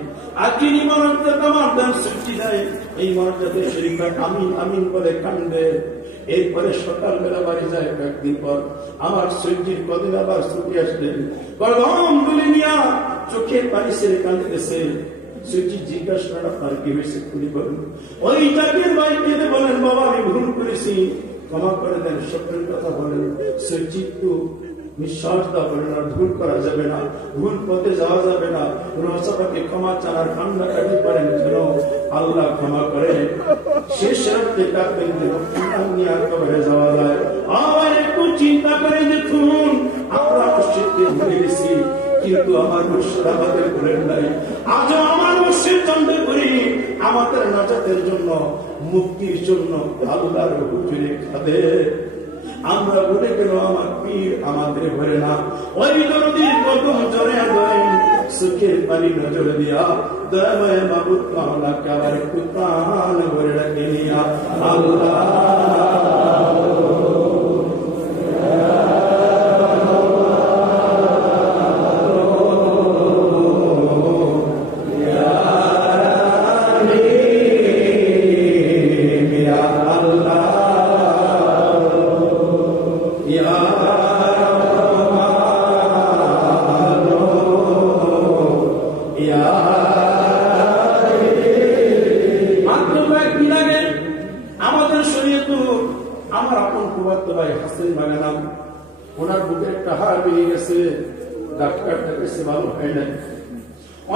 আকিনি মরণটা আমার দান সৃষ্টি দেয়। এই মরণটাতে শরীফ আমিন আমিন বলে কান্দে। এরপরে সকালবেলা বাড়ি যায়। কয়েকদিন পর আমার সূর্যির কদিন আবার ছুটি আসলেন, গরম তুলে নিয়া চোখের পানি ছেড়ে কাঁদতেছে। সূর্যি জিজ্ঞাসা করেন, আপনার কি হয়েছে খুলি বলেন। ওই জাতির ভাই কেঁদে বলেন, বাবা আমি ভুল করেছি, ক্ষমা করে দেন, সত্যের কথা বলেন। সূর্যি একটু নিঃশ্বাস দেওয়া বলেন, আর ভুল করা যাবে না, ভুল পথে যাওয়া যাবে না, রহসাকে ক্ষমা চানার কান্না কাটি করেন যেন আল্লাহ ক্ষমা করে। শেষ রাত্রে কাঁদবেন নিয়ে কবরে যাওয়া যায়। আবার একটু চিন্তা করে দেখুন, আমরা মসজিদকে ভুলে গেছি, কিন্তু আমার মুর্শিদ আমাদের ভুলেন নাই। আজও আমার মুর্শিদ চন্দ্র করি আমাদের নাজাতের জন্য, মুক্তির জন্য আল্লাহর হুজুরে কাঁদে। আমরা বলে গেল আমার পীর আমাদের ভরে না, ওই নদীর কদম জড়ে ধরে সুখের পানি নজর দিয়া দয়াময় মাবুদ মাওলাকে আবার একটু প্রাণ ভরে রাখে নিয়া আল্লাহ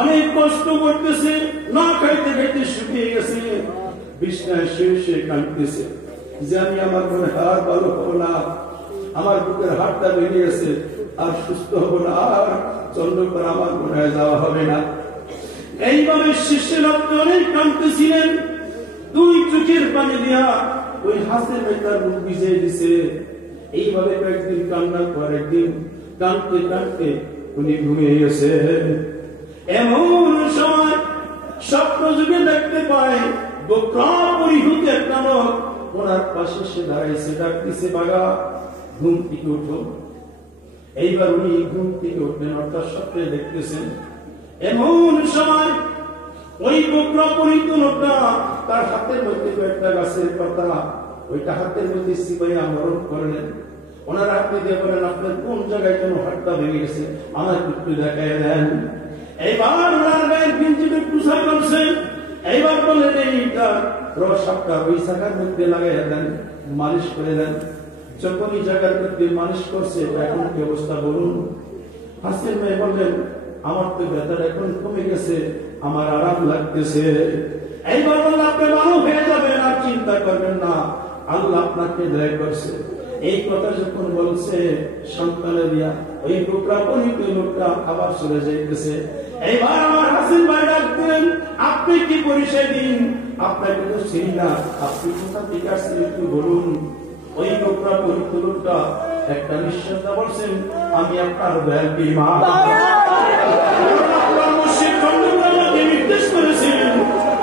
অনেক কষ্ট করতেছে, না খাইতে খাইতে শুকিয়ে গেছে, বিছনায় শুয়ে কাঁদতেছে যে আমি আমার মনে হার ভালো হবো না, আমার বুকের হাড়টা ভেঙে গেছে, আর সুস্থ হবো না, আর চন্দ্রকর আমার মনে হয় যাওয়া হবে না। এইভাবে শিষ্যের আপনি অনেক কাঁদতেছিলেন, দুই চোখের পানি দিয়া ওই হাসে বেতার মুখ ভিজিয়ে দিছে। এইভাবে কয়েকদিন কান্নার পর একদিন কাঁদতে কাঁদতে উনি ঘুমিয়ে গেছে। এমন সময় স্বপ্ন যুগে দেখতে পায় গোপ্রা পরিহিত একটা লোক ওনার পাশে সে দাঁড়াইছে, ডাকতেছে বাগা ঘুম থেকে উঠো। এইবার উনি ঘুম থেকে উঠলেন, অর্থাৎ স্বপ্নে দেখতেছেন। এমন সময় ওই গোপ্রা পরিহিত লোকটা তার হাতের মধ্যে একটা গাছের পাতা, ওইটা হাতের মধ্যে সিপাইয়া মরণ করলেন। ওনার হাতে দিয়ে বলেন আপনার কোন জায়গায় কোনো হাতটা ভেঙে গেছে আমার একটু দেখায় দেন। এইবার ওনার গায়ের কিঞ্চিত একটু করছে, এইবার বললেন এইটা রস আপনার ওই জায়গার মধ্যে লাগাইয়া দেন, মালিশ করে দেন। যখন এই জায়গার মধ্যে মালিশ করছে এখন কি অবস্থা বলুন। হাসির মেয়ে বললেন আমার তো ব্যথাটা এখন কমে গেছে, আমার আরাম লাগতেছে। এইবার বললেন আপনি ভালো হয়ে যাবেন, আর চিন্তা করবেন না, আল্লাহ আপনাকে দয়া করছে। এই কথা যখন বলছে সন্তানের দিয়া ওই গোপরা পরিহিত লোকটা আবার চলে যাইতেছে। এইবার আমার হাসিন ভাই ডাক দিলেন আপনি কি পরিচয় দিন, আপনাকে তো চিনি না, আপনি কোথা থেকে আসছেন একটু বলুন। ওই গোপরা পরিহিত লোকটা একটা নিঃশ্বাস বলছেন আমি আপনার দয়াল মা, আপনার মসজিদ খণ্ডগুলো আমাকে নির্দেশ করেছেন,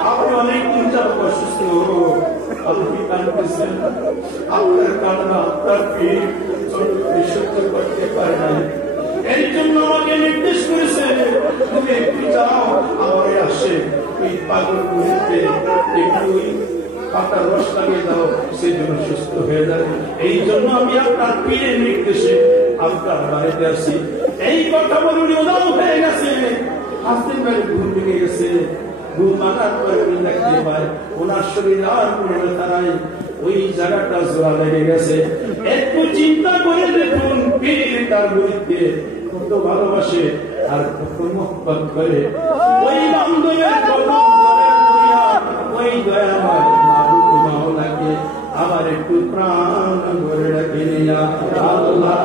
আপনি অনেক দিন যাবত অসুস্থ, আপনি কাঁদতেছেন, আপনার কান্না আপনার পীর সহ্য করতে পারে না, এই জন্য আমাকে নির্দেশ করেছে তুমি একটু যাও আমার আসে ওই পাগল গুলিতে একটু পাতার রস লাগিয়ে দাও, সেই জন্য সুস্থ হয়ে যাবে। এই জন্য আমি আপনার পীরের নির্দেশে আপনার বাড়িতে আসি। এই কথা বলে উনি উদাও হয়ে গেছে, হাসতে পারে ঘুম ভেঙে গেছে। ঘুম ভাঙার পরে উনি দেখতে পায় ওনার শরীর আর কোনো ব্যথা নাই, ওই জায়গাটা জোড়া লেগে গেছে। একটু চিন্তা করে দেখুন পীর তার মুরিদকে কত ভালোবাসে আর কত মহব্বত করে। ওই বান্ধবের কদম ধরে দুনিয়া ওই দয়াময় মাবুদ মাওলাকে আবার একটু প্রাণ ভরে রাখে নিয়া আল্লাহ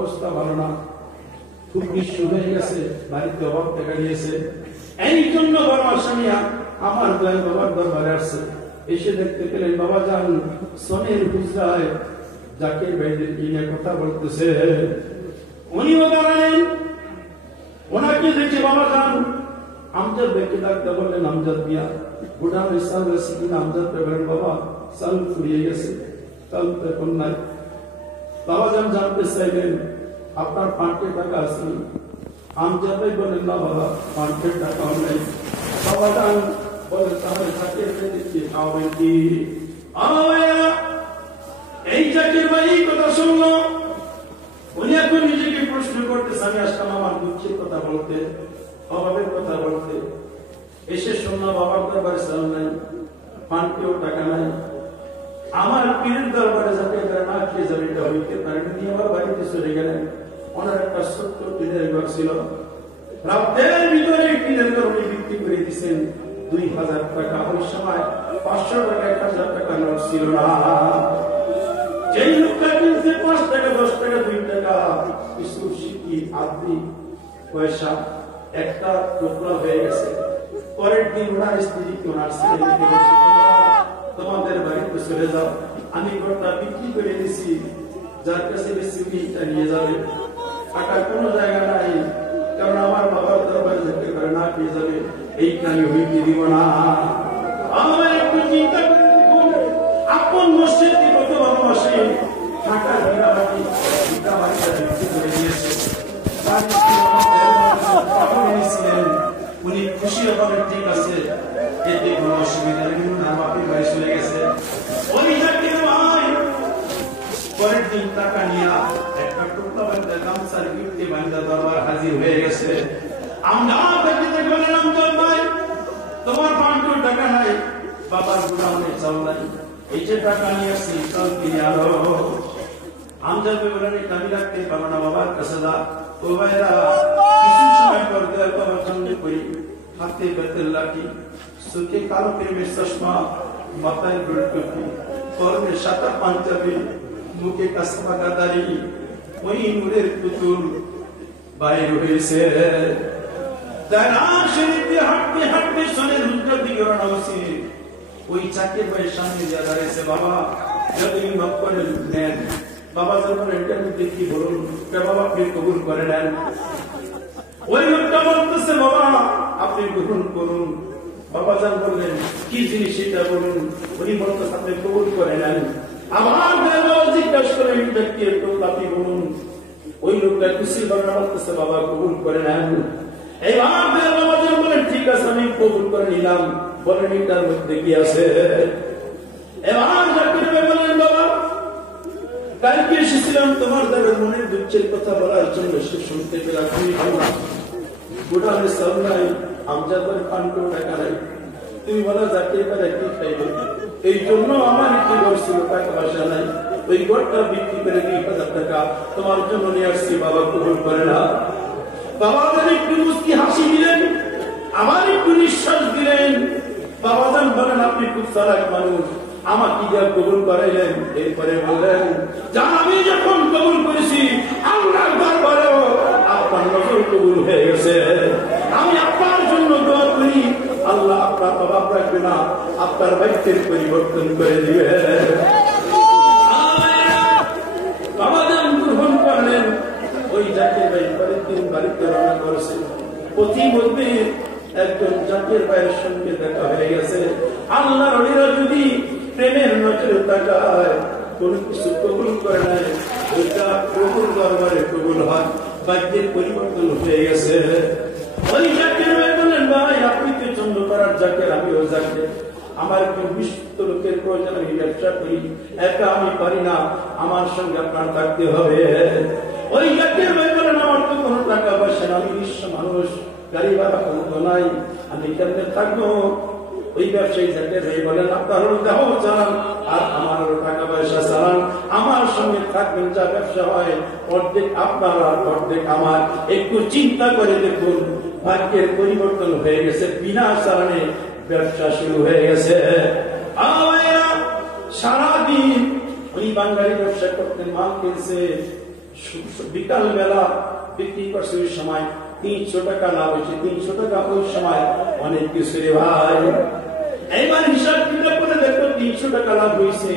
অবস্থা ভালো না, খুব নিঃস্ব হয়ে গেছে, বাড়িতে অভাব দেখা গিয়েছে। এই জন্য বাবা স্বামী আমার দয়াল বাবার দরবারে আসছে। এসে দেখতে পেলেন বাবা যান সনের হুজরায় জাকির ভাইদের নিয়ে কথা বলতেছে। উনিও দাঁড়ালেন, ওনাকে দেখে বাবা যান আমজাদ ভাইকে ডাকতে বললেন, আমজাদ মিয়া বুড়া হয়ে সাল রেসিপিন। আমজাদ ভাই বলেন, বাবা সাল ফুরিয়ে গেছে, সাল তো এখন নাই। বাবা যান জানতে চাইলেন, আপনার পাঁচের টাকা আছে? আমজাদ ভাই বলেন, না বাবা পাঁচের টাকাও নেই। বাবা যান বলেন, তাহলে জাকির ভাই দিচ্ছি খাওয়াবেন কি? এই জাকির ভাই এই কথা শুনলো, উনি এখন নিজেকে প্রশ্ন করতেছে, আমি আসলাম আমার দুঃখের কথা বলতে, অভাবের কথা বলতে। এসে শুনলাম বাবার দরবারে চাল নাই, পানকেও টাকা নাই। আমার পীরের দরবারে যাতে না খেয়ে যাবে এটা হইতে পারে না। নিয়ে আমার বাড়িতে চলে গেলেন। ওনার একটা ছোট্ট টিনের ঘর ছিল, রাতের ভিতরে টিনের ঘর উনি বিক্রি করে দিচ্ছেন 2000 টাকা। ওই সময় 500 টাকা 1000 টাকা নোট ছিল না। যেই লোকটা কিনছে 5 টাকা 10 টাকা 2 টাকা কিছু সিকি আদি পয়সা একটা টুকরা হয়ে গেছে। পরের দিন ওনার স্ত্রীকে ওনার ছেলেকে বলছে, তোমাদের বাড়িতে চলে যাও, আমি ঘরটা বিক্রি করে দিছি, যার কাছে বেশি উনিটা নিয়ে যাবে। টাকা কোনো জায়গা নাই, কারণ আমার বাবার দরবারে যেতে পারে না পেয়ে যাবে, এইখানে হইতে দিব না। আমার একটু চিন্তা করে দেখুন, আপন মসজিদকে কত ভালোবাসে, ঢাকার ভিড়াবাড়ি ভিটা বাড়িটা বিক্রি করে দিয়েছে। উনি খুশি হবেন, ঠিক আছে, এতে কোনো অসুবিধা নেই, না বাপের বাড়ি চলে গেছে। ওই জাকির ভাই পরের দিন টাকা নিয়ে একটা টুকরা বান্ধা গামছার গিফটে বান্ধা দরবার হাজির হয়ে গেছে। আমরা দেখতে বলেন, আমজাদ ভাই তোমার 500 টাকা নাই, বাবার গুদামে চাল নাই, এই যে টাকা নিয়ে আসছি চাল কিনে আনো। আমজাদ ভাই বলেন, আমি রাখতে পারবো না, বাবার কাছে যা। ও ভাইরা কিছু সময় পর দেয় বাবার সঙ্গে করি, হাতে বেতের লাঠি, চোখে কালো প্রেমের চশমা, মাথায় গোল টুপি, পরনে সাদা পাঞ্জাবি, মুখে কাসবা গাদারি, ওই নূরের পুতুল বাইর হয়েছে। হাঁটতে হাঁটতে সনের হুজরার দিকে রওনা হয়েছে। ওই জাকির ভাইয়ের সামনে যা দাঁড়িয়েছে, বাবা যদি মাফ করে নেন। বাবা যখন এটার মধ্যে কি বলুন, বাবা আপনি কবুল করে নেন। ওই লোকটা বলতেছে, বাবা আপনি গ্রহণ করুন। বাবা যান বললেন, কি জিনিস সেটা বলুন। উনি বলতেছে, আপনি কবুল করে নেন। আমার জিজ্ঞাসা করেন, ব্যক্তি একটু আপনি বলুন। ওই লোকটা খুশি বাবা বলতেছে, বাবা কবুল করে নেন। এইবার বাবা যান বলেন, ঠিক আছে আমি কবুল করে নিলাম। বলেন এটার মধ্যে কি আছে? এবার জাকির ভাই বলেন, বাবা কালকে এসেছিলাম তোমার দ্বারা মনের দুঃখের কথা বলার জন্য, সে শুনতে পেলাম তুমি গোডাউনে চাল নাই, আমজাদ ভাই 500 টাকা নাই। তুমি বলো জাকির ভাই কি খাইবে? এই জন্য আমার একটু ঘর ছিল, টাকা পয়সা নাই, ওই ঘরটা বিক্রি করে 2000 টাকা তোমার জন্য নিয়ে আসছি। বাবা কবুল করে না। বাবা যান একটু মুস্কি হাসি দিলেন, আমার একটু নিঃশ্বাস দিলেন। বাবা যান বলেন, আপনি খুব চালাক মানুষ, আমাকে যা কবুল করাইলেন। এরপরে বললেন, যা আমি যখন কবুল করেছি আল্লাহর দরবারেও আপনার নজর কবুল হয়ে গেছে। আমি আপনার জন্য দোয়া করি, আল্লাহ আপনার অভাব রাখবে না, আপনার ভাগ্যের পরিবর্তন করে দিবে। বাবা যান গ্রহণ করলেন। ওই জাকির ভাই পরের দিন বাড়িতে রওনা করেছে। প্রতিমধ্যে একজন জাকির ভাইয়ের সঙ্গে দেখা হয়ে গেছে। আল্লাহর ওলিরা যদি প্রেমের নজরে তাকায়, কোন কিছু কবুল করে নাই, ওইটা প্রভুর দরবারে কবুল হয়, ভাগ্যের পরিবর্তন হয়ে গেছে। ওই জাকির ভাই বলেন, ভাই আপনি তো চন্দ্র করার জাকির, আমিও জাকির, আমার একটু বিশুদ্ধ লোকের প্রয়োজন, আমি ব্যবসা করি, একা আমি পারি না, আমার সঙ্গে আপনার থাকতে হবে। ওই জাকির ভাই বলেন, আমার তো কোনো টাকা পয়সা না, আমি নিঃস্ব মানুষ, গাড়ি ভাড়া কোনো নাই, আমি কেমনে থাকবো? ওই ব্যবসায়ী জাকির ভাই বলেন, আপনার দেহ চালান আর আমার টাকা পয়সা চালান, আমার সঙ্গে থাকবেন, যা ব্যবসা হয় অর্ধেক আপনার আর অর্ধেক আমার। একটু চিন্তা করে দেখুন, ভাগ্যের পরিবর্তন হয়ে গেছে, বিনা চালানে ব্যবসা শুরু হয়ে গেছে। সারাদিন উনি বাঙালি ব্যবসা করতেন, মাল কিনছে, বিকাল বেলা বিক্রি করছে ওই সময় 300 টাকা লাভ হয়েছে। 300 টাকা ওই সময় অনেক কিছু রে ভাই। এইবার হিসাব করে দেখো 300 টাকা লাভ হয়েছে,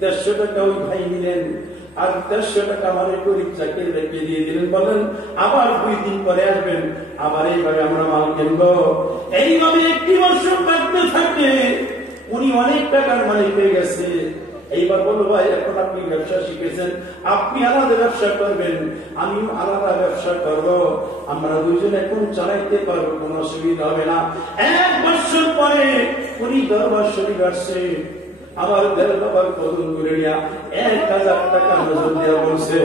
150 টাকা ওই ভাই নিলেন, আর 150 টাকা আমার গরিব চাকরি রেখে দিয়ে দিলেন, বলেন আবার 2 দিন পরে আসবেন, আবার এইভাবে আমরা মাল কিনবো। এইভাবে 1 বছর কাটতে থাকে, উনি অনেক টাকার মালিক হয়ে গেছে। এইবার বলো ভাই এখন আপনি ব্যবসা শিখেছেন, আপনি আলাদা ব্যবসা করবেন, আমিও আলাদা ব্যবসা করবো, আমরা দুইজন এখন চালাইতে পারবো, কোনো অসুবিধা হবে না। 1 বছর পরে উনি দরবার শরীফ আসছে, আমার দেড় বাবার কদম করে নিয়া 1000 টাকা নজর দেওয়া বলছে।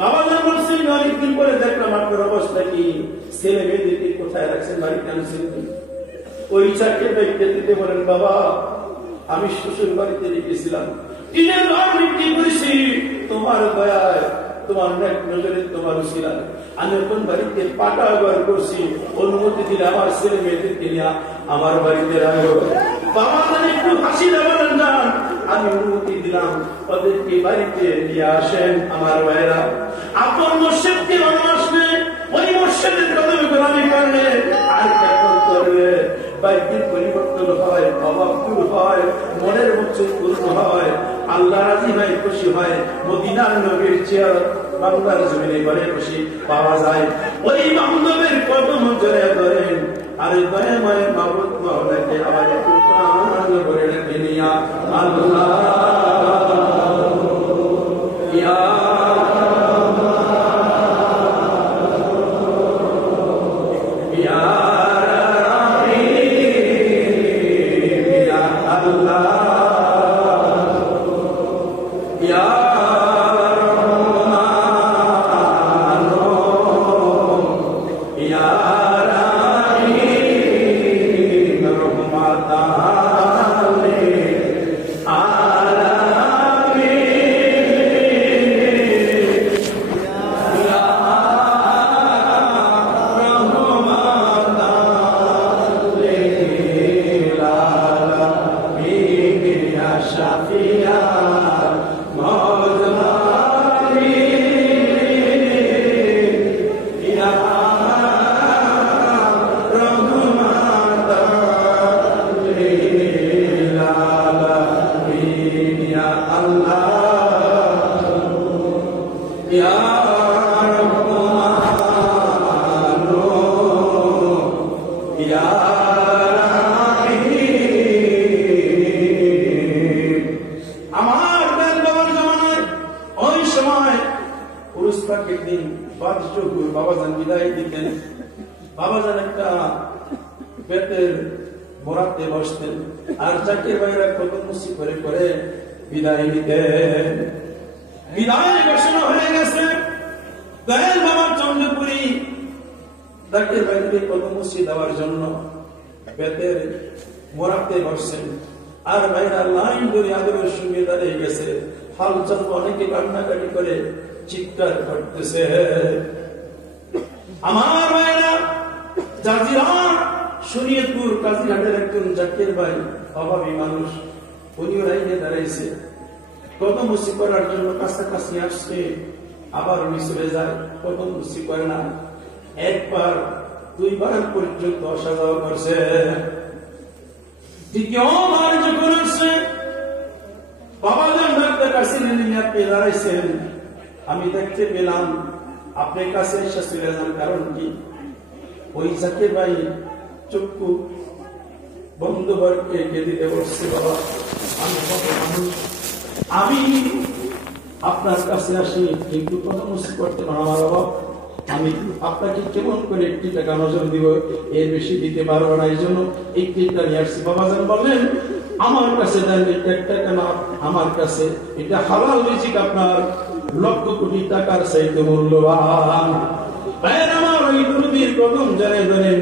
বাবা যা বলছে অনেকদিন পরে দেখলাম আপনার অবস্থা কি, ছেলে মেয়েদেরকে কোথায় রাখছেন, বাড়িতে আনছেন? ওই চাকরির ব্যক্তি দিতে বলেন বাবা আমি শ্বশুর বাড়িতে রেখেছিলাম, টিনের ঘর বিক্রি করেছি, তোমার দয়ায় তোমার নজরে তোমার ছিলাম, আমি এখন বাড়িতে পাকা ঘর করছি, অনুমতি দিলে আমার ছেলে মেয়েদেরকে নিয়ে আমার বাড়িতে রাখবো। বাবা একটু হাসি বলেন যান, আমি অনুমতি দিলাম, ওদেরকে বাড়িতে নিয়ে আসেন। আমার ভাইরা আপনার মসজিদকে ভালোবাসলে ওই মসজিদের কদমে গোলামি করলে আর কেমন করবে? বাইকের পরিবর্তন হয়, অভাব দূর হয়, মনের মুক্তি পূর্ণ হয়, আল্লাহ রাজি হয়, খুশি হয়, মদিনার নবীর চেয়ার বাংলার জমিনে ঘরে বসে পাওয়া যায়। ওই বান্ধবের কদম জড়ে ধরেন, আরে দয়াময় মাবুদ মাওলাকে আবার একটু প্রাণ ভরে রেখে নিয়া আল্লাহ ইয়া কান্নাকাটি করে চিৎকার করতেছে। আমার ভাইরা জাজিরা শরীয়তপুর কাজিরহাটের একজন জাকির ভাই, অভাবী মানুষ, উনিও লাইনে দাঁড়াইছে, কদম মুসি করার জন্য কাছাকাছি আসছে, আবার উনি চলে যায়, কদম মুসি করে না, 1 বার 2 বার পর্যন্ত আসা যাওয়া করছে। দ্বিতীয়বার যখন আসছে, বাবা যান ডাক্তার কাছে আপনি দাঁড়াইছেন, আমি দেখতে পেলাম আপনার কাছে এসে চলে যান, কারণ কি? ওই জাকির ভাই চক্ষু বন্ধ করে কেঁদে বসছে, বাবা আমি কত মানুষ, আমি আপনার কাছে আসি কিন্তু কত মুসি করতে পারো আমার বাবা, আমি আপনাকে কেমন করে 1 টাকা নজর দিব, এর বেশি দিতে পারবো না, এই জন্য 1 টাকা নিয়ে আসছি। বাবা যান বললেন আমার কাছে দেন 1 টাকা না, আমার কাছে এটা হালাল রিজিক, আপনার লক্ষ কোটি টাকার চাইতে মূল্যবান। ভাইয়ের আমার ওই দুরুদির কদম জানে ধরেন,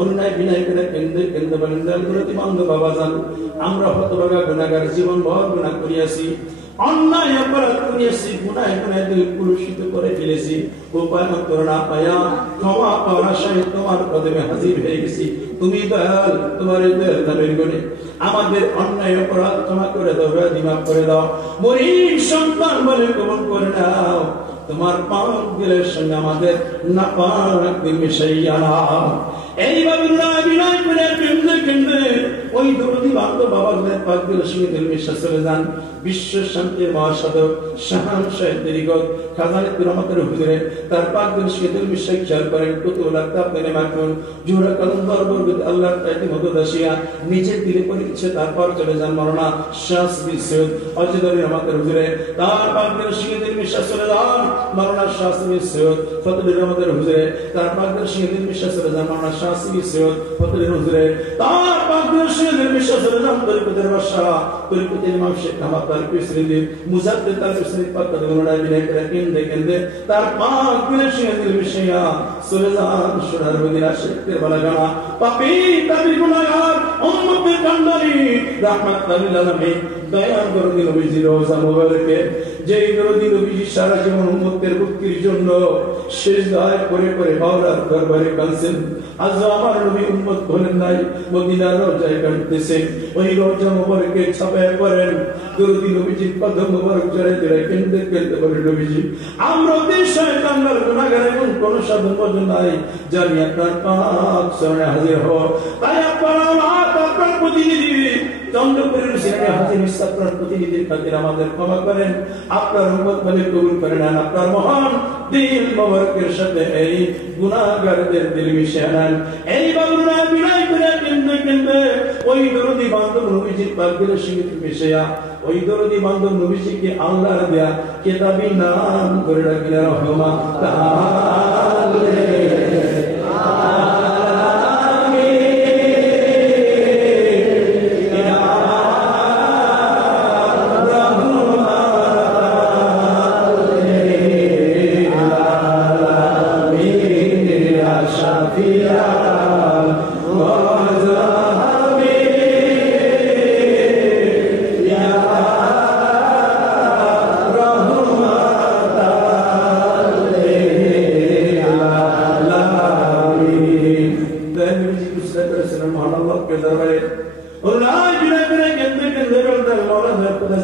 অন্যায় বিনয় করে কেন্দ্রে বলেন বন্ধু বাবা যান, আমরা হতভাগা গুনাহগার, জীবন ভর গুনাহ করিয়াছি, অন্যায় অপরাধ করিয়াছি, গুনায় গুনায় কলুষিত করে ফেলেছি, উপায় মতো না পাইয়া ক্ষমা পাওয়ার আশায় তোমার কদমে হাজির হয়ে গেছি। তুমি দয়াল, তোমার দয়াল নামের গুণে আমাদের অন্যায় অপরাধ ক্ষমা করে দাও, মাফ করে দাও, মরিন সন্তান বলে কবুল করে নাও। তোমার পাক দিলের সঙ্গে আমাদের নাপাক দিল মিশাইয়া নাও। এইভাবে বিনয় করে কেন্দ্রে কেন্দ্রে ওই দরদি বান্ধব বাবাদের পাক দিলের সঙ্গে দিল মিশা চলে যান। বিশ্ব শান্তির মহাসাধক শাহান সাহেব দিরিগত খাজানাতুর রহমতের হুজুরে তার পাক দিল সঙ্গে দিল মিশা খেয়াল করেন কুতুল আক্তাব নেমে মাখুন জোহরা কালাম দরবার আল্লাহর তাইতে মতো দাসিয়া নিজের দিলে পড়ে গেছে। তারপর চলে যান মরনা শাহ সৈয়দ অজিদুর রহমতের হুজুরে তার পাক দিল সঙ্গে দিল মিশা চলে যান মরনা শাহ সৈয়দ ফজলুর রহমতের হুজুরে তার পাক দিল সঙ্গে দিল মিশা চলে যান মরনা শাহ সৈয়দ ফজলুর হুজুরে তার পাক দিল সঙ্গে দিল মিশা চলে যান তরিকতের বাদশা তরিকতের ইমাম শেখ আহমদ তার পিছনে মুজাদ্দিদ তার পিছনে পাতা দেওয়া বিনয় করে কেন্দ্রে কেন্দ্রে তার পাক দিলের সঙ্গে দিল মিশিয়া চলে যান সোনার মদিনা শেখের বালাগানা পাপী কাবির গুনাহগার উম্মতের কান্ডারি রাহমাতুল লিল আলামিন দয়ার দরদি নবীজির রওজা মোবারকে যেই দরদি নবীজি সারা জীবন উম্মতের মুক্তির জন্য সিজদায় করে করে মাওলার দরবারে কাঁদছেন। আজ আমার নবী উম্মত বলেন নাই মদিনার রওজায় কাঁদতেছে ওই রওজা মোবারকে ছাপায় করেন দরদি নবীজির কদম মোবারক জড়ে জড়ে কেন্দ্রে কেন্দ্রে বলে নবীজি আমরা দেশ শয়তানের গুনাহগার এবং কোন সাধন ভজন নাই জানি আপনার পাক শরণে হাজির হও। তাই আপনার প্রতিনিধি চন্দ্রপুরের সেখানে হাজির আপনার প্রতিনিধির খাতির আমাদের ক্ষমা করেন আপনার উম্মত বলে কবুল করে নেন আপনার মহান দিল মোবারকের সাথে এই গুনাহগারদের দিল মিশিয়ে নেন। এই বাবুরা বিনয় করে কেন্দ্রে কেন্দ্রে ওই দরদি বান্ধব নবীজির পাক দিলের সঙ্গে মিশিয়া ওই দরদি বান্ধব নবীজিকে আল্লাহর দেয়া কেতাবি নাম করে রাখিলেন রহমাতুল্লাহ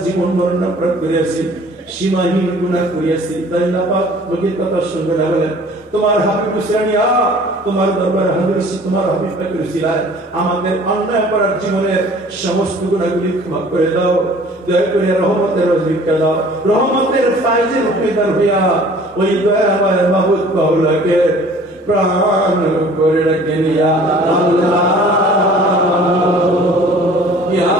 জীবন মরণ অপরাধ করিয়াছি সীমাহীন গুনাহ করিয়াছি তাই নাপাক লোকের কথা শুনবে না বলেন তোমার হাবিব হুসাইনিয়া তোমার দরবারে হাজির হইছি তোমার হাবিব পাকের উসিলায় আমাদের অন্যায় করার জীবনের সমস্ত গুনাহগুলি ক্ষমা করে দাও দয়া করে রহমতের ভিক্ষা দাও রহমতের ফায়জের উম্মেদার হইয়া ওই দয়াময় মাহবুব মাওলাকে প্রাণ করে রাখেন ইয়া আল্লাহ ইয়া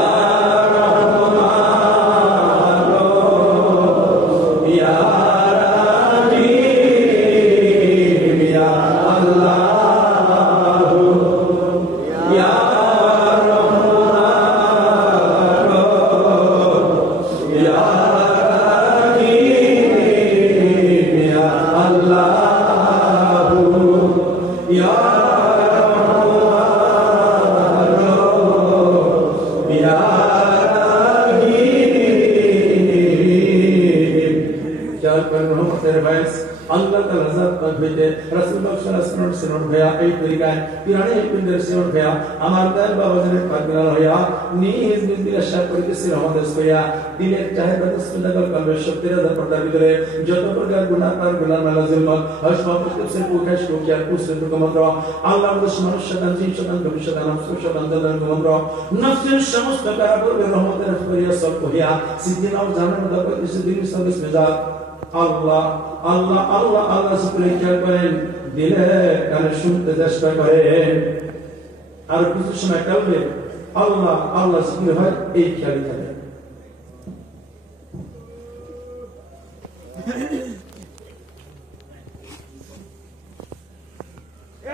Allah Taala zat bete Rasulullah sallallahu alaihi wasallam bhaya ei tariqay pirane pinder se bhaya amar dal babazane pagna hoya niz niz dil ashar kore ke sir amader soya diler chahe rasulullah kal kalbe shaktir da parda bidore joto prokar gunahkar gunar malazim ashfaq se pukash ko kya kusre to kamatra Allah আমাদের মানুষ শতান জিন শতান কবি শতান নফস শতান দাদার kamatra নফসের সমস্ত কারাপুর রহমতের ফরিয়া সব হইয়া সিদ্দিন আর জানার দাপত ইসে দিন সবিস মেজাজ আল্লাহ আল্লাহ আল্লাহ আল্লাহ শুকরিয়া খেয়াল করেন দিলে কানে শুনতে চেষ্টা করেন আর কিছু সময় কালবে আল্লাহ আল্লাহ শুকরিয়া হয় এই খেয়ালই থাকে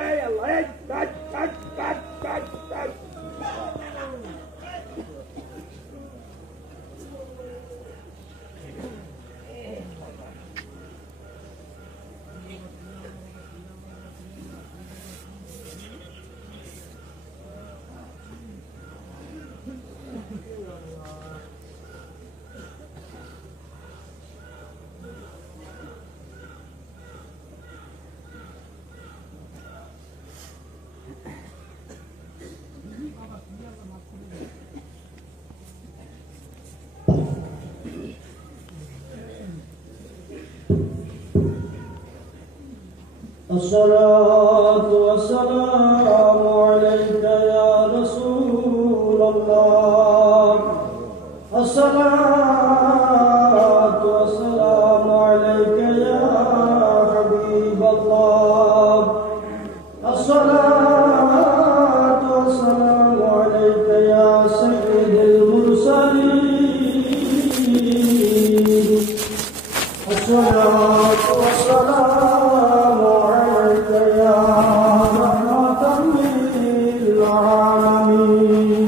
এই আল্লাহ এই কাট কাট কাট কাট কাট الصلاة والسلام عليك يا رسول الله الصلاة والسلام عليك يا حبيب الله الصلاة والسلام عليك يا سيد المرسلين الصلاة والسلام عليك يا رحمة للعالمين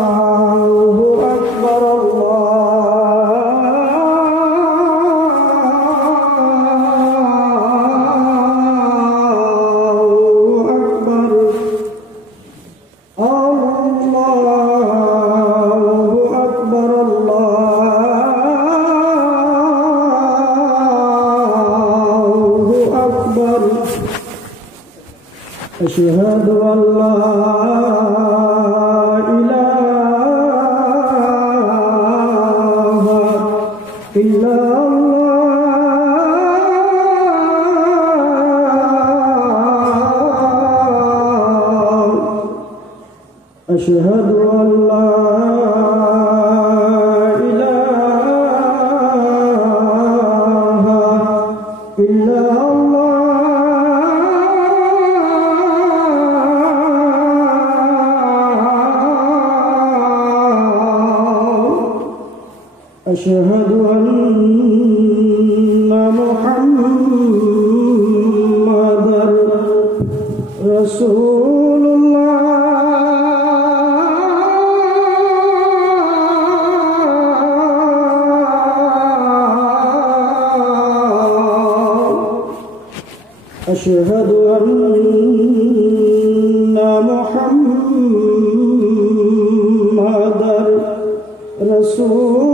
الله أكبر أشهد أن لا إله إلا الله أشهد أن لا إله إلا أشهد أن محمدًا رسول الله أشهد أن محمدًا رسول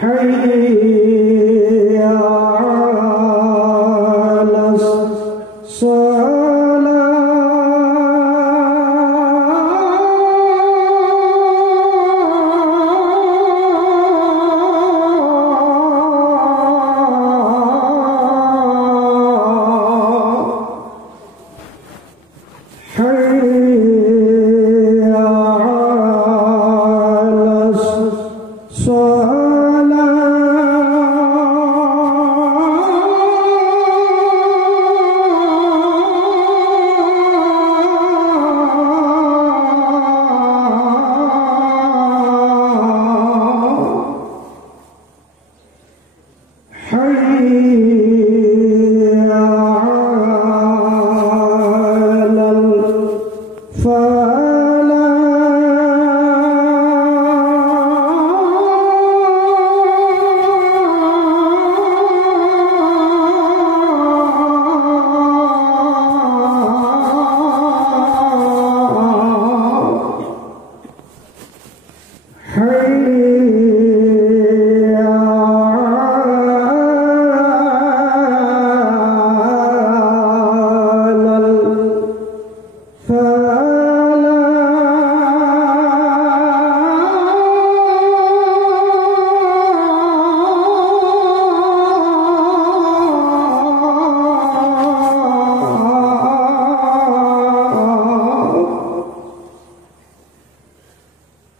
حي على الصلاة حي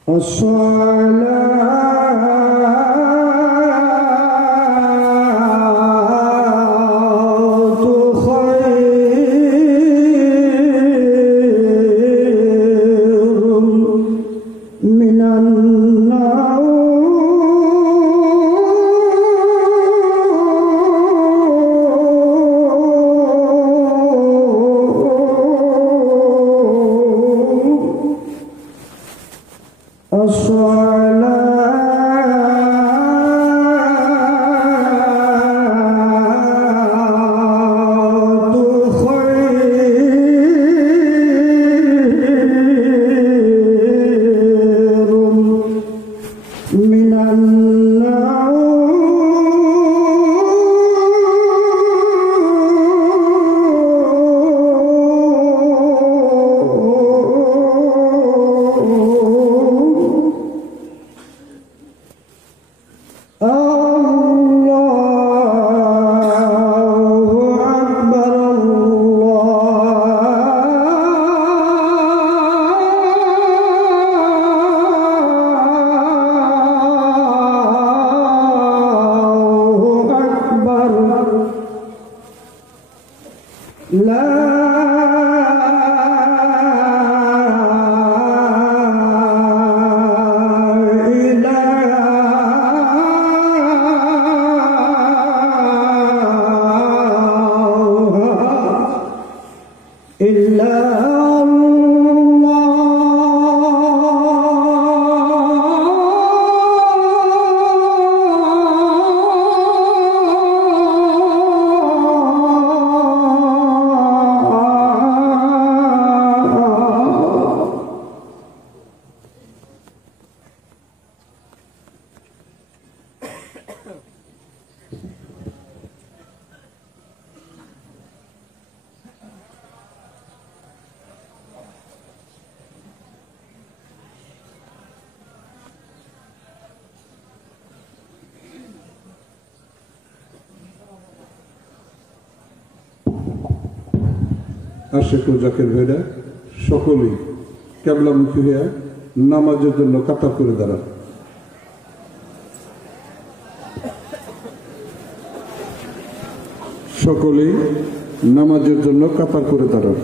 الصلاة আশেক ও জাকের ভাইরা সকলেই কেবলামুখী হয়ে নামাজের জন্য কাতার করে দাঁড়ান। সকলেই নামাজের জন্য কাতার করে দাঁড়ান।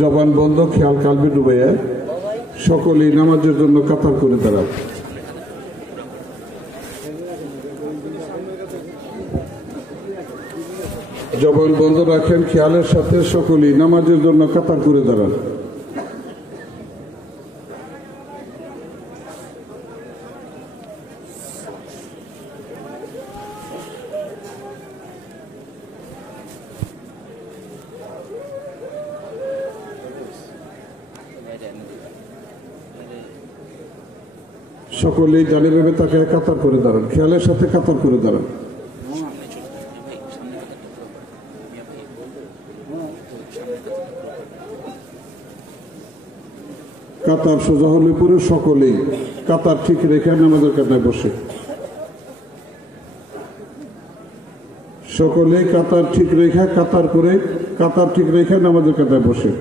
জবান বন্ধ, খেয়াল কালবে ডুবাইয়া সকলেই নামাজের জন্য কাতার করে দাঁড়ান। জবান বন্ধ রাখেন, খেয়ালের সাথে সকলেই নামাজের জন্য কাতার করে দাঁড়ান। সকলেই জানিভাবে তাকে কাতার করে দাঁড়ান, খেয়ালের সাথে কাতার করে দাঁড়ান। কাতার সোজা হলে পরে সকলেই কাতার ঠিক রেখে নামাজের কাতায় বসে। সকলেই কাতার ঠিক রেখে কাতার ঠিক রেখে নামাজের কাতায় বসে।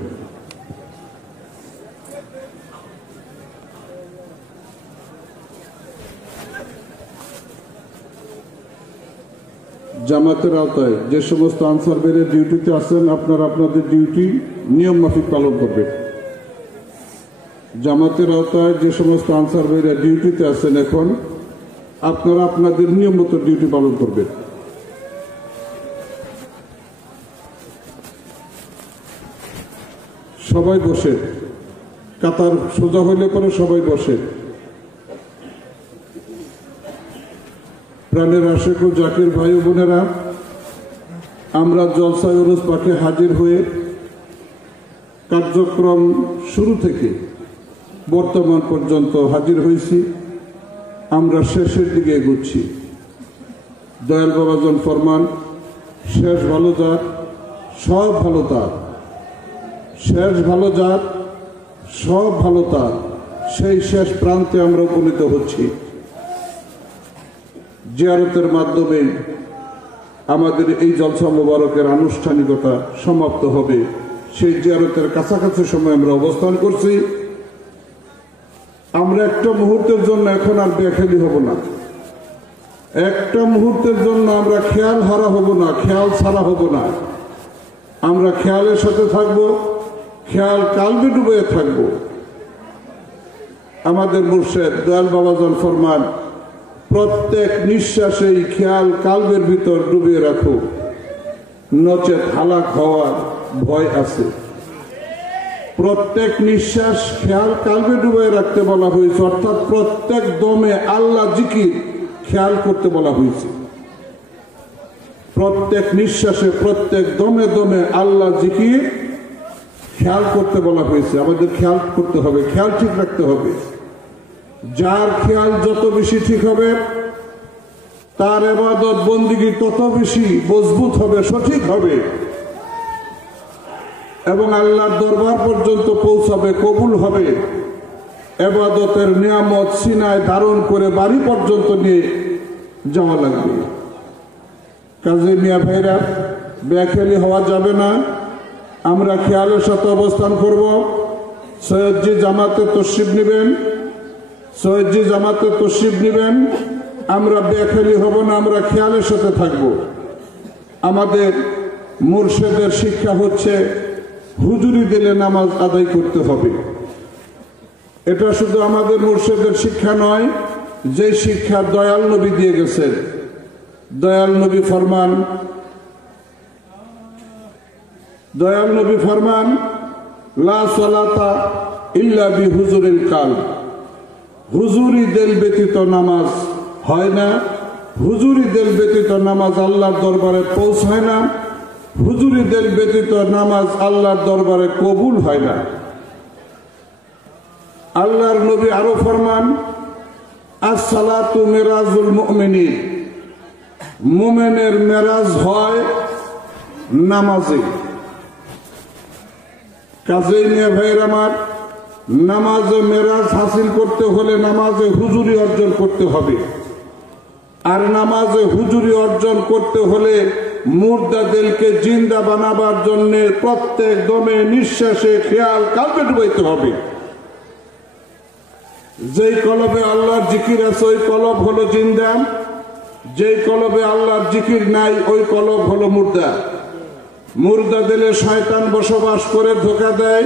জামাতের আওতায় যে সমস্ত আনসার বেড়ে ডিউটিতে আছেন, আপনারা আপনাদের ডিউটি নিয়ম মাফিক পালন করবেন। জামাতের আওতায় যে সমস্ত আনসার বেড়ে ডিউটিতে আছেন, এখন আপনারা আপনাদের নিয়ম মতো ডিউটি পালন করবেন। সবাই বসে, কাতার সোজা হইলে পরে সবাই বসে। প্রাণের আশেক ও জাকির ভাই ও বোনেরা, আমরা জলসা উরুস পাকে হাজির হয়ে কার্যক্রম শুরু থেকে বর্তমান পর্যন্ত হাজির হয়েছি। আমরা শেষের দিকে এগোচ্ছি। দয়াল বাবাজন ফরমান, শেষ ভালো যার সব ভালো তার, শেষ ভালো যার সব ভালো তার, সেই শেষ প্রান্তে আমরা উপনীত হচ্ছি। জিয়ারতের মাধ্যমে আমাদের এই জলসা মোবারকের আনুষ্ঠানিকতা সমাপ্ত হবে। সেই জিয়ারতের কাছাকাছি সময় আমরা অবস্থান করছি। আমরা একটা মুহূর্তের জন্য এখন আর বেখেয়ালি হব না, একটা মুহূর্তের জন্য আমরা খেয়াল হারা হব না, খেয়াল ছাড়া হব না। আমরা খেয়ালের সাথে থাকবো, খেয়াল কালবে ডুবে থাকবো। আমাদের মুর্শেদ দয়াল বাবাজান ফরমান, প্রত্যেক নিঃশ্বাসেই খেয়াল কালবের ভিতর ডুবিয়ে রাখো, নচেত হালাক হওয়ার ভয় আছে। প্রত্যেক নিঃশ্বাস খেয়াল কালবে ডুবিয়ে রাখতে বলা হয়েছে, অর্থাৎ প্রত্যেক দমে আল্লাহ জিকির খেয়াল করতে বলা হয়েছে। প্রত্যেক নিঃশ্বাসে প্রত্যেক দমে দমে আল্লাহ জিকির খেয়াল করতে বলা হয়েছে। আমাদের খেয়াল করতে হবে, খেয়াল ঠিক রাখতে হবে। যার খেয়াল যত বেশি ঠিক হবে, তার ইবাদত বন্দিগি তত বেশি মজবুত হবে, সঠিক হবে এবং আল্লাহর দরবার পর্যন্ত পৌঁছাবে, কবুল হবে। ইবাদতের নিয়ামত সিনায় ধারণ করে বাড়ি পর্যন্ত নিয়ে যাওয়া লাগবে। কাজে মিয়া ভাইরা, বেখেয়ালি হওয়া যাবে না। আমরা খেয়ালের সাথে অবস্থান করব। সৈয়দজি জামাতে তশরিফ নেবেন, সৈয়দজি জামাতে তশরিফ নেবেন। আমরা বেখেয়ালি হব না, আমরা খেয়ালের সাথে থাকব। আমাদের মুর্শেদের শিক্ষা হচ্ছে হুজুরি দিলে নামাজ আদায় করতে হবে। এটা শুধু আমাদের মুর্শেদের শিক্ষা নয়, যে শিক্ষা দয়াল নবী দিয়ে গেছেন। দয়াল নবী ফরমান লা সালাতা ইল্লা বিহুজুরিল কালব, হুজুরি দিল ব্যতীত নামাজ হয় না। হুজুরি দিল ব্যতীত নামাজ আল্লাহর দরবারে পৌঁছায় না। হুজুরি দিল ব্যতীত নামাজ আল্লাহর দরবারে কবুল হয় না। আল্লাহর নবী আরো ফরমান, আস-সালাতু মিরাজুল মুমিনিন, মুমিনের মেরাজ হয় নামাজে। কাজেই নিয়ে ভাইয়ের আমার, নামাজে মেরাজ হাসিল করতে হলে নামাজে হুজুরি অর্জন করতে হবে। আর নামাজে হুজুরি অর্জন করতে হলে মুর্দাদেরকে জিন্দা বানাবার জন্য প্রত্যেক দমে নিঃশ্বাসে খেয়াল কালবে ডুবাইতে হবে। যেই কলবে আল্লাহর জিকির আছে ওই কলব হলো জিন্দা, যেই কলবে আল্লাহর জিকির নাই ওই কলব হলো মুর্দা। মুর্দা দিলে শয়তান বসবাস করে ধোঁকা দেয়,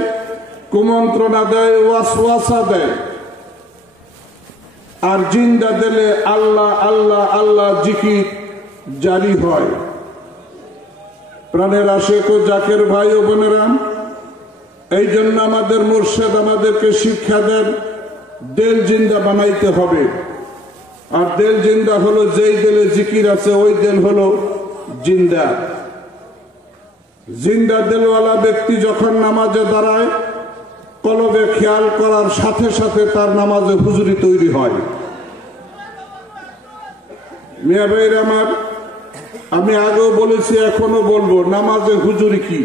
কুমন্ত্রণা দেয়, ওয়াসওয়াসা দেয়। আর জিন্দা দিলে আল্লাহ আল্লাহ আল্লাহ জিকির জারি হয়। প্রাণের আশেক ও জাকের ভাই ও বোনেরা, এই জন্য আমাদের মুর্শিদ আমাদেরকে শিক্ষা দেন দিল জিন্দা বানাইতে হবে। আর দিল জিন্দা হলো যেই দিলে জিকির আছে ওই দিল হলো জিন্দা। জিন্দা দিলওয়ালা ব্যক্তি যখন নামাজে দাঁড়ায় কলবে খেয়াল করার সাথে সাথে তার নামাজে হুজুরি তৈরি হয়। মিয়া ভাইরা আমার, আমি আগেও বলেছি এখনো বলবো, নামাজে হুজুরি কি?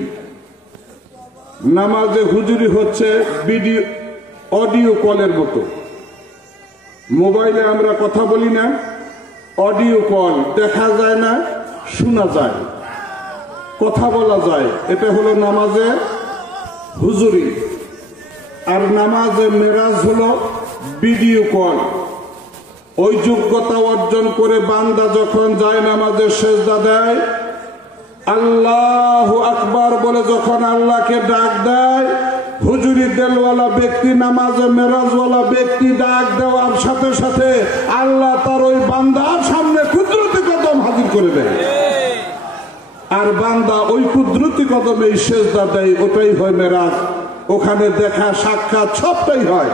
নামাজে হুজুরি হচ্ছে ভিডিও অডিও কলের মতো। মোবাইলে আমরা কথা বলি না, অডিও কল, দেখা যায় না শোনা যায়, কথা বলা যায়, এটা হলো নামাজে হুজুরি। আর নামাজে মেরাজ হলো ভিডিও কল। ওই যোগ্যতা অর্জন করে বান্দা যখন যায় নামাজে সেজদা দেয়, আল্লাহু আকবার বলে যখন আল্লাহকে ডাক দেয়, হুজুরি দিলওয়ালা ব্যক্তি, নামাজে মেরাজওয়ালা ব্যক্তি ডাক দেওয়ার সাথে সাথে আল্লাহ তার ওই বান্দার সামনে কুদরতি কদম হাজির করে দেয়। আর বান্দা ওই কুদরতি কদমে সেজদা দেয়, ওটাই হয় মেরাজ। ওখানে দেখা সাক্ষাৎ সবটাই হয়।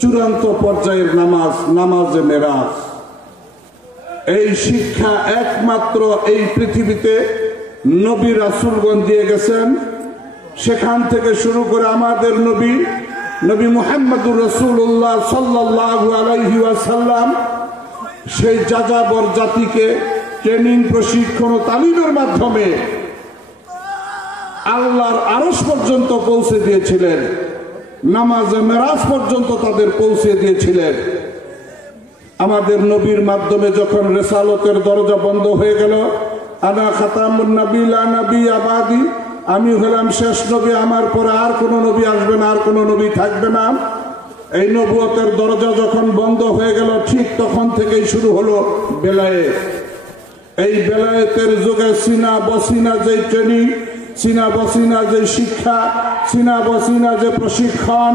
চূড়ান্ত পর্যায়ের নামাজ, নামাজে মেরাজ। এই শিক্ষা একমাত্র এই পৃথিবীতে নবী রাসূলগণ দিয়ে গেছেন। সেখান থেকে শুরু করে আমাদের নবী মুহাম্মদুর রাসূলুল্লাহ সাল্লাল্লাহু আলাইহি ওয়াসাল্লাম সেই যাযাবর জাতিকে ট্রেনিং, প্রশিক্ষণ ও তালিমের মাধ্যমে আল্লাহর আরশ পর্যন্ত পৌঁছে দিয়েছিলেন, নামাজে মেরাজ পর্যন্ত তাদের পৌঁছে দিয়েছিলেন। আমাদের নবীর মাধ্যমে যখন রিসালতের দরজা বন্ধ হয়ে গেল, আনা খাতামুন নবী লা নবী আবাদি, আমি হলাম শেষ নবী, আমার পরে আর কোনো নবী আসবে না, আর কোনো নবী থাকবে না। এই নবুয়তের দরজা যখন বন্ধ হয়ে গেল, ঠিক তখন থেকেই শুরু হলো বেলায়েত। এই বেলায়েতের যুগে সিনা বসিনা যে ট্রেনিং, সিনা বসিনা যে শিক্ষা, সিনা বসিনা যে প্রশিক্ষণ,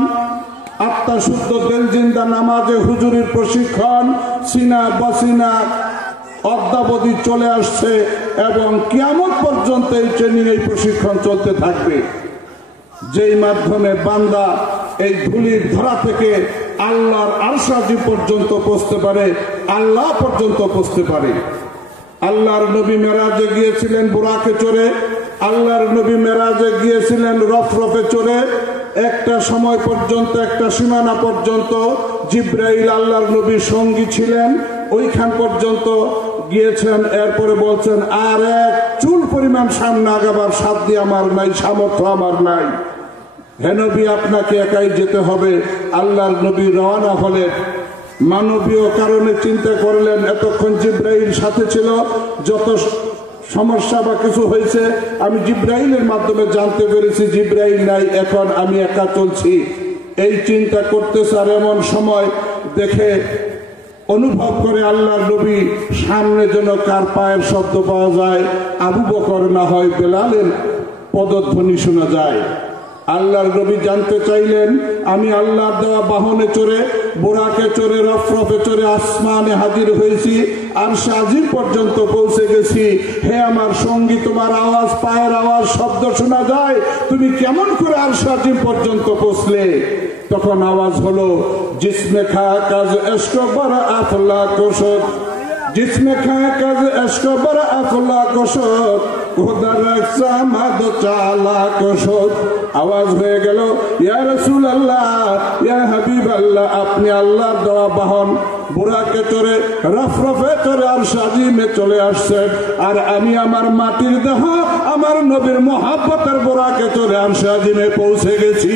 আত্মা শুদ্ধ দিল জিন্দা নামাজে হুজুরির প্রশিক্ষণ, সিনা বসিনা অদ্যাবধি চলে আসছে এবং কিয়ামত পর্যন্ত এই ট্রেনিং, এই প্রশিক্ষণ চলতে থাকবে। যেই মাধ্যমে বান্দা এই ধুলির ধরা থেকে আল্লাহর আরশ আজিম পর্যন্ত পৌঁছতে পারে, আল্লাহ পর্যন্ত পৌঁছতে পারে। আল্লাহর নবী মেরাজে গিয়েছিলেন বুরাকে চড়ে, আল্লাহর নবী মেরাজে গিয়েছিলেন রফরফে চড়ে। একটা সময় পর্যন্ত, একটা সীমানা পর্যন্ত জিব্রাইল আল্লাহর নবীর সঙ্গী ছিলেন, ওইখান পর্যন্ত গিয়েছেন। এরপরে বলছেন, আর এক চুল পরিমাণ সামনে আগাবার সাধ্য আমার নাই, সামর্থ্য আমার নাই, হে নবী আপনাকে একাই যেতে হবে। আল্লাহর নবী রওনা হলেন। মানবীয় কারণে চিন্তা করলেন, এতক্ষণ জিব্রাইল সাথে ছিল, যত সমস্যা বা কিছু হয়েছে আমি জিব্রাইলের মাধ্যমে জানতে পেরেছি, জিব্রাইল নাই, এখন আমি একা চলছি। এই চিন্তা করতেছে। আর এমন সময় দেখে অনুভব করে আল্লাহর নবী সামনে যেন কার পায়ের শব্দ পাওয়া যায়, আবু বকর না হয় বেলালের পদধ্বনি শোনা যায়। আল্লাহর নবী জানতে চাইলেন, আমি আল্লাহর দেওয়া বাহনে চড়ে, বোরাকে চড়ে, রফরফে চড়ে আসমানে হাজির হয়েছি, আরশে আজিম পর্যন্ত পৌঁছে গেছি। হে আমার সঙ্গী, তোমার আওয়াজ, পায়ের আওয়াজ, শব্দ শোনা যায়, তুমি কেমন করে আরশে আজিম পর্যন্ত পৌঁছলে? তখন আওয়াজ হলো, জিসমে খা কাজ এশক বড় আফলা কোশত, জিসমে খা কাজ এশক বড় আফলা কোশত, খোদা রাখসা মাদ চালা কোশত। আওয়াজ হয়ে গেল, ইয়া রাসূলুল্লাহ, ইয়া হাবিবাল্লাহ, আপনি আল্লাহর দেওয়া বাহন, বুরাকে চড়ে রফরফে চড়ে আর সাজিমে চলে আসছেন, আর আমি আমার মাটির দেহ আমার নবীর মোহাব্বতের বুরাকে চড়ে আর সাজিমে পৌঁছে গেছি।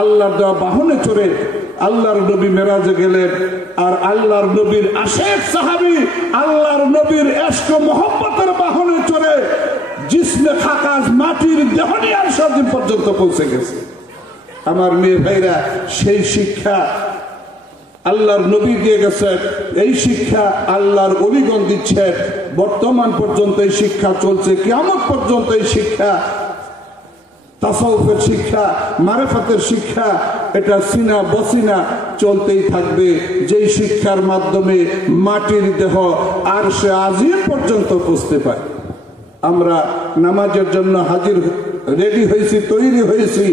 আল্লাহর দেওয়া বাহনে চড়ে আল্লাহর নবী মেরাজে গেলেন, আর আল্লাহর নবীর আশেক সাহাবী আল্লাহর নবীর ইশক মোহাব্বতের বাহনে চড়ে জিসমে খাকাস মাটির দেহ নিয়ে আর সাজিম পর্যন্ত পৌঁছে গেছে। আমার মেয়ে ভাইরা, সেই শিক্ষা আল্লাহর নবী দিয়ে গেছেন, এই শিক্ষা আল্লাহর ওলিগণ দিচ্ছেন। বর্তমান পর্যন্ত এই শিক্ষা চলছে, কিয়ামত পর্যন্ত এই শিক্ষা, তাসাউফের শিক্ষা, মারিফাতের শিক্ষা, এটা সিনা বসিনা চলতেই থাকবে। যেই শিক্ষার মাধ্যমে মাটির দেহ আরশে আজিম পর্যন্ত পৌঁছতে পারে। আমরা নামাজের জন্য হাজির রেডি হয়েছি, তৈরি হয়েছি।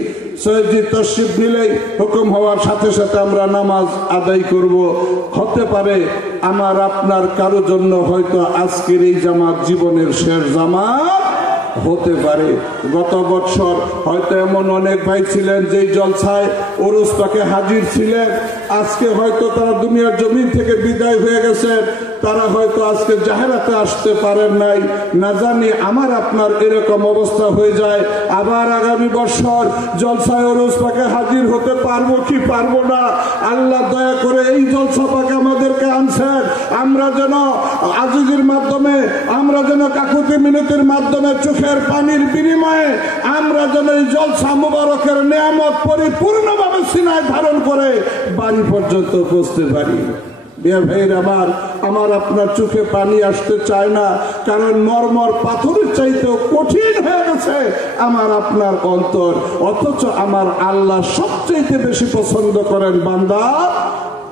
সৈয়দি তশরিফ নিলেই হুকুম হওয়ার সাথে সাথে আমরা নামাজ আদায় করব। হতে পারে আমার আপনার কারো জন্য হয়তো আজকের এই জামাত জীবনের শেষ জামাত হতে পারে। গত বছর হয়তো এমন অনেক ভাই ছিলেন যেই জলসায় ওরস পাকে হাজির ছিলেন, আজকে হয়তো তারা দুনিয়ার জমিন থেকে বিদায় হয়ে গেছে, তারা হয়তো আজকে জাহেরাতে আসতে পারেন নাই। না জানি আমার আপনার এরকম অবস্থা হয়ে যায়, আবার আগামী বছর জলসায় ওরস পাকে হাজির হতে পারবো কি পারবো না। আল্লাহ দয়া করে এই জলসা পাকে আমাদেরকে আনছেন, আমরা যেন আজিজের মাধ্যমে, আমরা যেন কাকুতি মিনতির মাধ্যমে চোখের পানির বিনিময়ে আমরা যেন এই জলসা মুবারকের নিয়ামত পরিপূর্ণভাবে সিনায় ধারণ করে বাড়ি পর্যন্ত পৌঁছতে পারি। আমার আপনার চোখে পানি আসতে চায় না, কারণ মরমর পাথরের চাইতেও কঠিন হয়ে গেছে আমার আপনার অন্তর। অথচ আমার আল্লাহ সবচেয়ে বেশি পছন্দ করেন বান্দা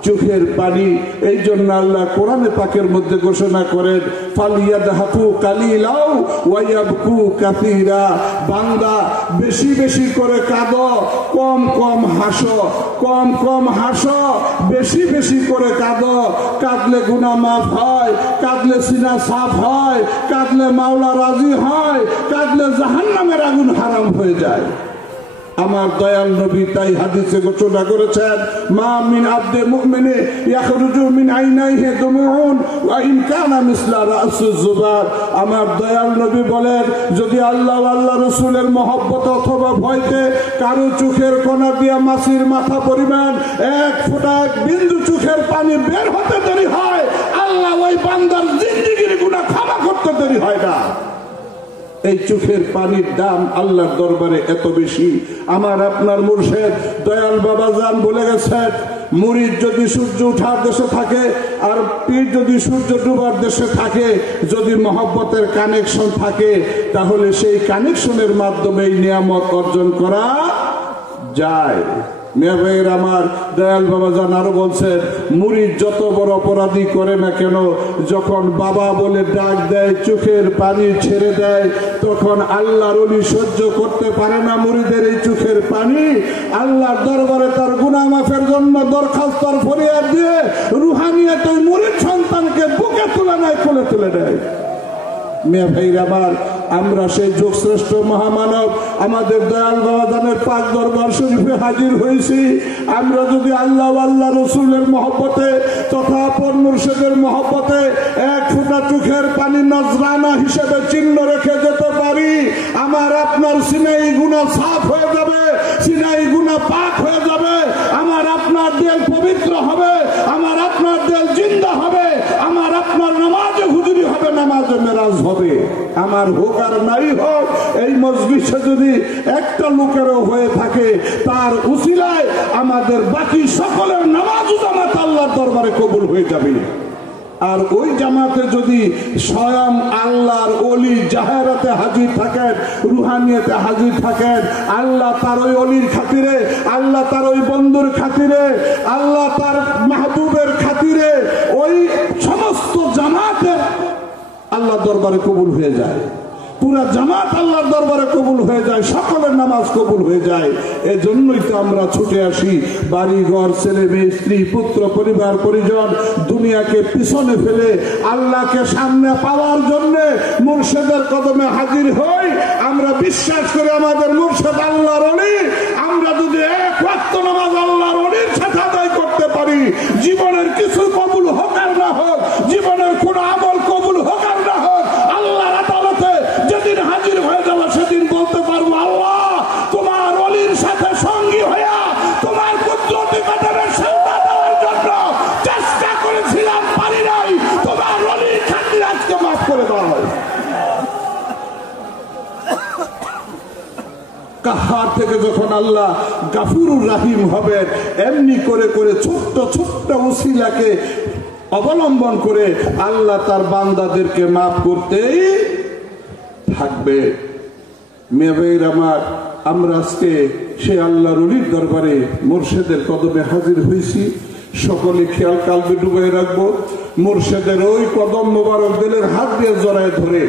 চোখের পানি। এই জন্য আল্লাহ কোরআনে পাকের মধ্যে ঘোষণা করেন, ফালিয়াদহাকু কালিলাও ওয়া ইয়াবকু কাসীরা। বান্দা বেশি বেশি করে কাঁদো, কম কম হাসো, কম কম হাসো, বেশি বেশি করে কাঁদো। কাঁদলে গুনাহ মাফ হয়, কাঁদলে সিনা সাফ হয়, কাঁদলে মাওলা রাজি হয়, কাঁদলে জাহান্নামের আগুন হারাম হয়ে যায়। আমার দয়াল নবী তাই হাদিসে ঘোষণা করেছেন, মা মিন আবদে মুমিনে ইয়াখরুজু মিন আইনাইহি দুমুউন ওয়া ইন কানা মিসলা রাসুজ জুবার। আমার দয়াল নবী বলেন, যদি আল্লাহ আল্লাহ রাসূলের মহব্বত অথবা ভয়তে কারো চোখের কোনা দিয়া মাছির মাথা পরিমাণ এক ফোঁটা এক বিন্দু চোখের পানি বের হতে দেরি হয়, আল্লাহ ওই বান্দার জিন্দেগির গুনাহ ক্ষমা করতে দেরি হয় না। এই চোখের পানির দাম আল্লাহর দরবারে এত বেশি। আমার আপনার মুর্শিদ দয়াল বাবা জান বলে গেছেন, মুরিদ যদি সূর্য ওঠার দেশে থাকে আর পীর যদি সূর্য ডুবার দেশে থাকে, যদি মহব্বতের কানেকশন থাকে, তাহলে সেই কানেকশনের মাধ্যমে নিয়ামত অর্জন করা যায়। আমার দয়াল বাবা জান আরো বলছেন, মুরিদ যত বড় অপরাধী করে না কেন, যখন বাবা বলে ডাক দেয়, চোখের পানি ছেড়ে দেয়, তখন আল্লাহর ওলি সহ্য করতে পারে না মুরিদের এই চোখের পানি। আল্লাহর দরবারে তার গুনাহ মাফের জন্য দরখাস্ত আর ফরিয়াদ দিয়ে রুহানিয়াত ওই মুরিদ সন্তানকে বুকে তুলে নেয়, কোলে তুলে নেয়। মিয়া ভাই আমার, আমরা সেই যোগশ্রেষ্ঠ মহামানব আমাদের দয়াল বাবাজানের পাক দরবার শরীফে হাজির হয়েছি। আমরা যদি আল্লাহ আল্লাহ রসুলের মহব্বতে তথা আপন মুর্শিদের মহব্বতে এক ফোঁটা চোখের পানি নজরানা হিসেবে চিহ্ন রেখে যেতে পারি, আমার আপনার সিনাই গুনাহ সাফ হয়ে যাবে, সিনাই গুনাহ পাক হয়ে যাবে, আমার আপনার দিল পবিত্র হবে, আমার আপনার দিল জিন্দা হবে, আমার আপনার নামাজে হুজুরি হবে, নামাজে মেরাজ হবে। আমার হোক আর নাই হোক, এই মজলিসে যদি একটা লোকেরও হয়ে থাকে, তার উসিলায় আমাদের বাকি সকলের নামাজ জামাত আল্লাহর দরবারে কবুল হয়ে যাবে। আর ওই জামাতে যদি স্বয়ং আল্লাহর ওলি জাহেরাতে হাজির থাকেন, রুহানিয়াতে হাজির থাকেন, আল্লাহ তার ওই অলির খাতিরে, আল্লাহ তার ওই বন্ধুর খাতিরে, আল্লাহ তার মাহবুবের খাতিরে ওই সমস্ত জামাতের আল্লাহ দরবারে কবুল হয়ে যায়, পুরা জামাত আল্লাহর দরবারে কবুল হয়ে যায়, সকলের নামাজ কবুল হয়ে যায়। এজন্যই তো আমরা ছুটে আসি, বাড়ি ঘর, ছেলে মেয়ে, স্ত্রী পুত্র পরিবার পরিজন দুনিয়াকে পিছনে ফেলে আল্লাহকে সামনে পাওয়ার জন্য মুর্শিদের কদমে হাজির হই। আমরা বিশ্বাস করি আমাদের মুর্শিদ আল্লাহর ওলি। আমরা যদি এক ওয়াক্ত নামাজ আল্লাহর ওলির সাথে আদায় করতে পারি, জীবনের কিছু কবুল হোক আর না হোক, জীবনের কোন আমল কবুল হোক আর না হোক, আল্লাহর আদালতে যেদিন হাজির হয়ে যাবো সেদিন বলতে পারবো, আল্লাহ তোমার ওলির সাথে সঙ্গী হইয়া তোমার কুদরতি কদমের সেজদা দেওয়ার জন্য চেষ্টা করেছিলাম, পারি নাই, তোমার ওলির খাতিরে আজকে মাফ করে দাও। কাহার থেকে যখন আল্লাহ গাফুরুর রাহিম হবেন, এমনি করে করে ছোট্ট ছোট্ট উসিলাকে অবলম্বন করে আল্লাহ তার বান্দাদেরকে মাফ করতেই থাকবে। মেয়ের আমার, আমরা আজকে সে আল্লাহর ওলির দরবারে মুর্শিদের কদমে হাজির হয়েছি। সকলে খেয়াল কালবে ডুবাই রাখবো। মুর্শিদের ওই কদম মোবারক দিলের হাত দিয়ে জড়ায় ধরে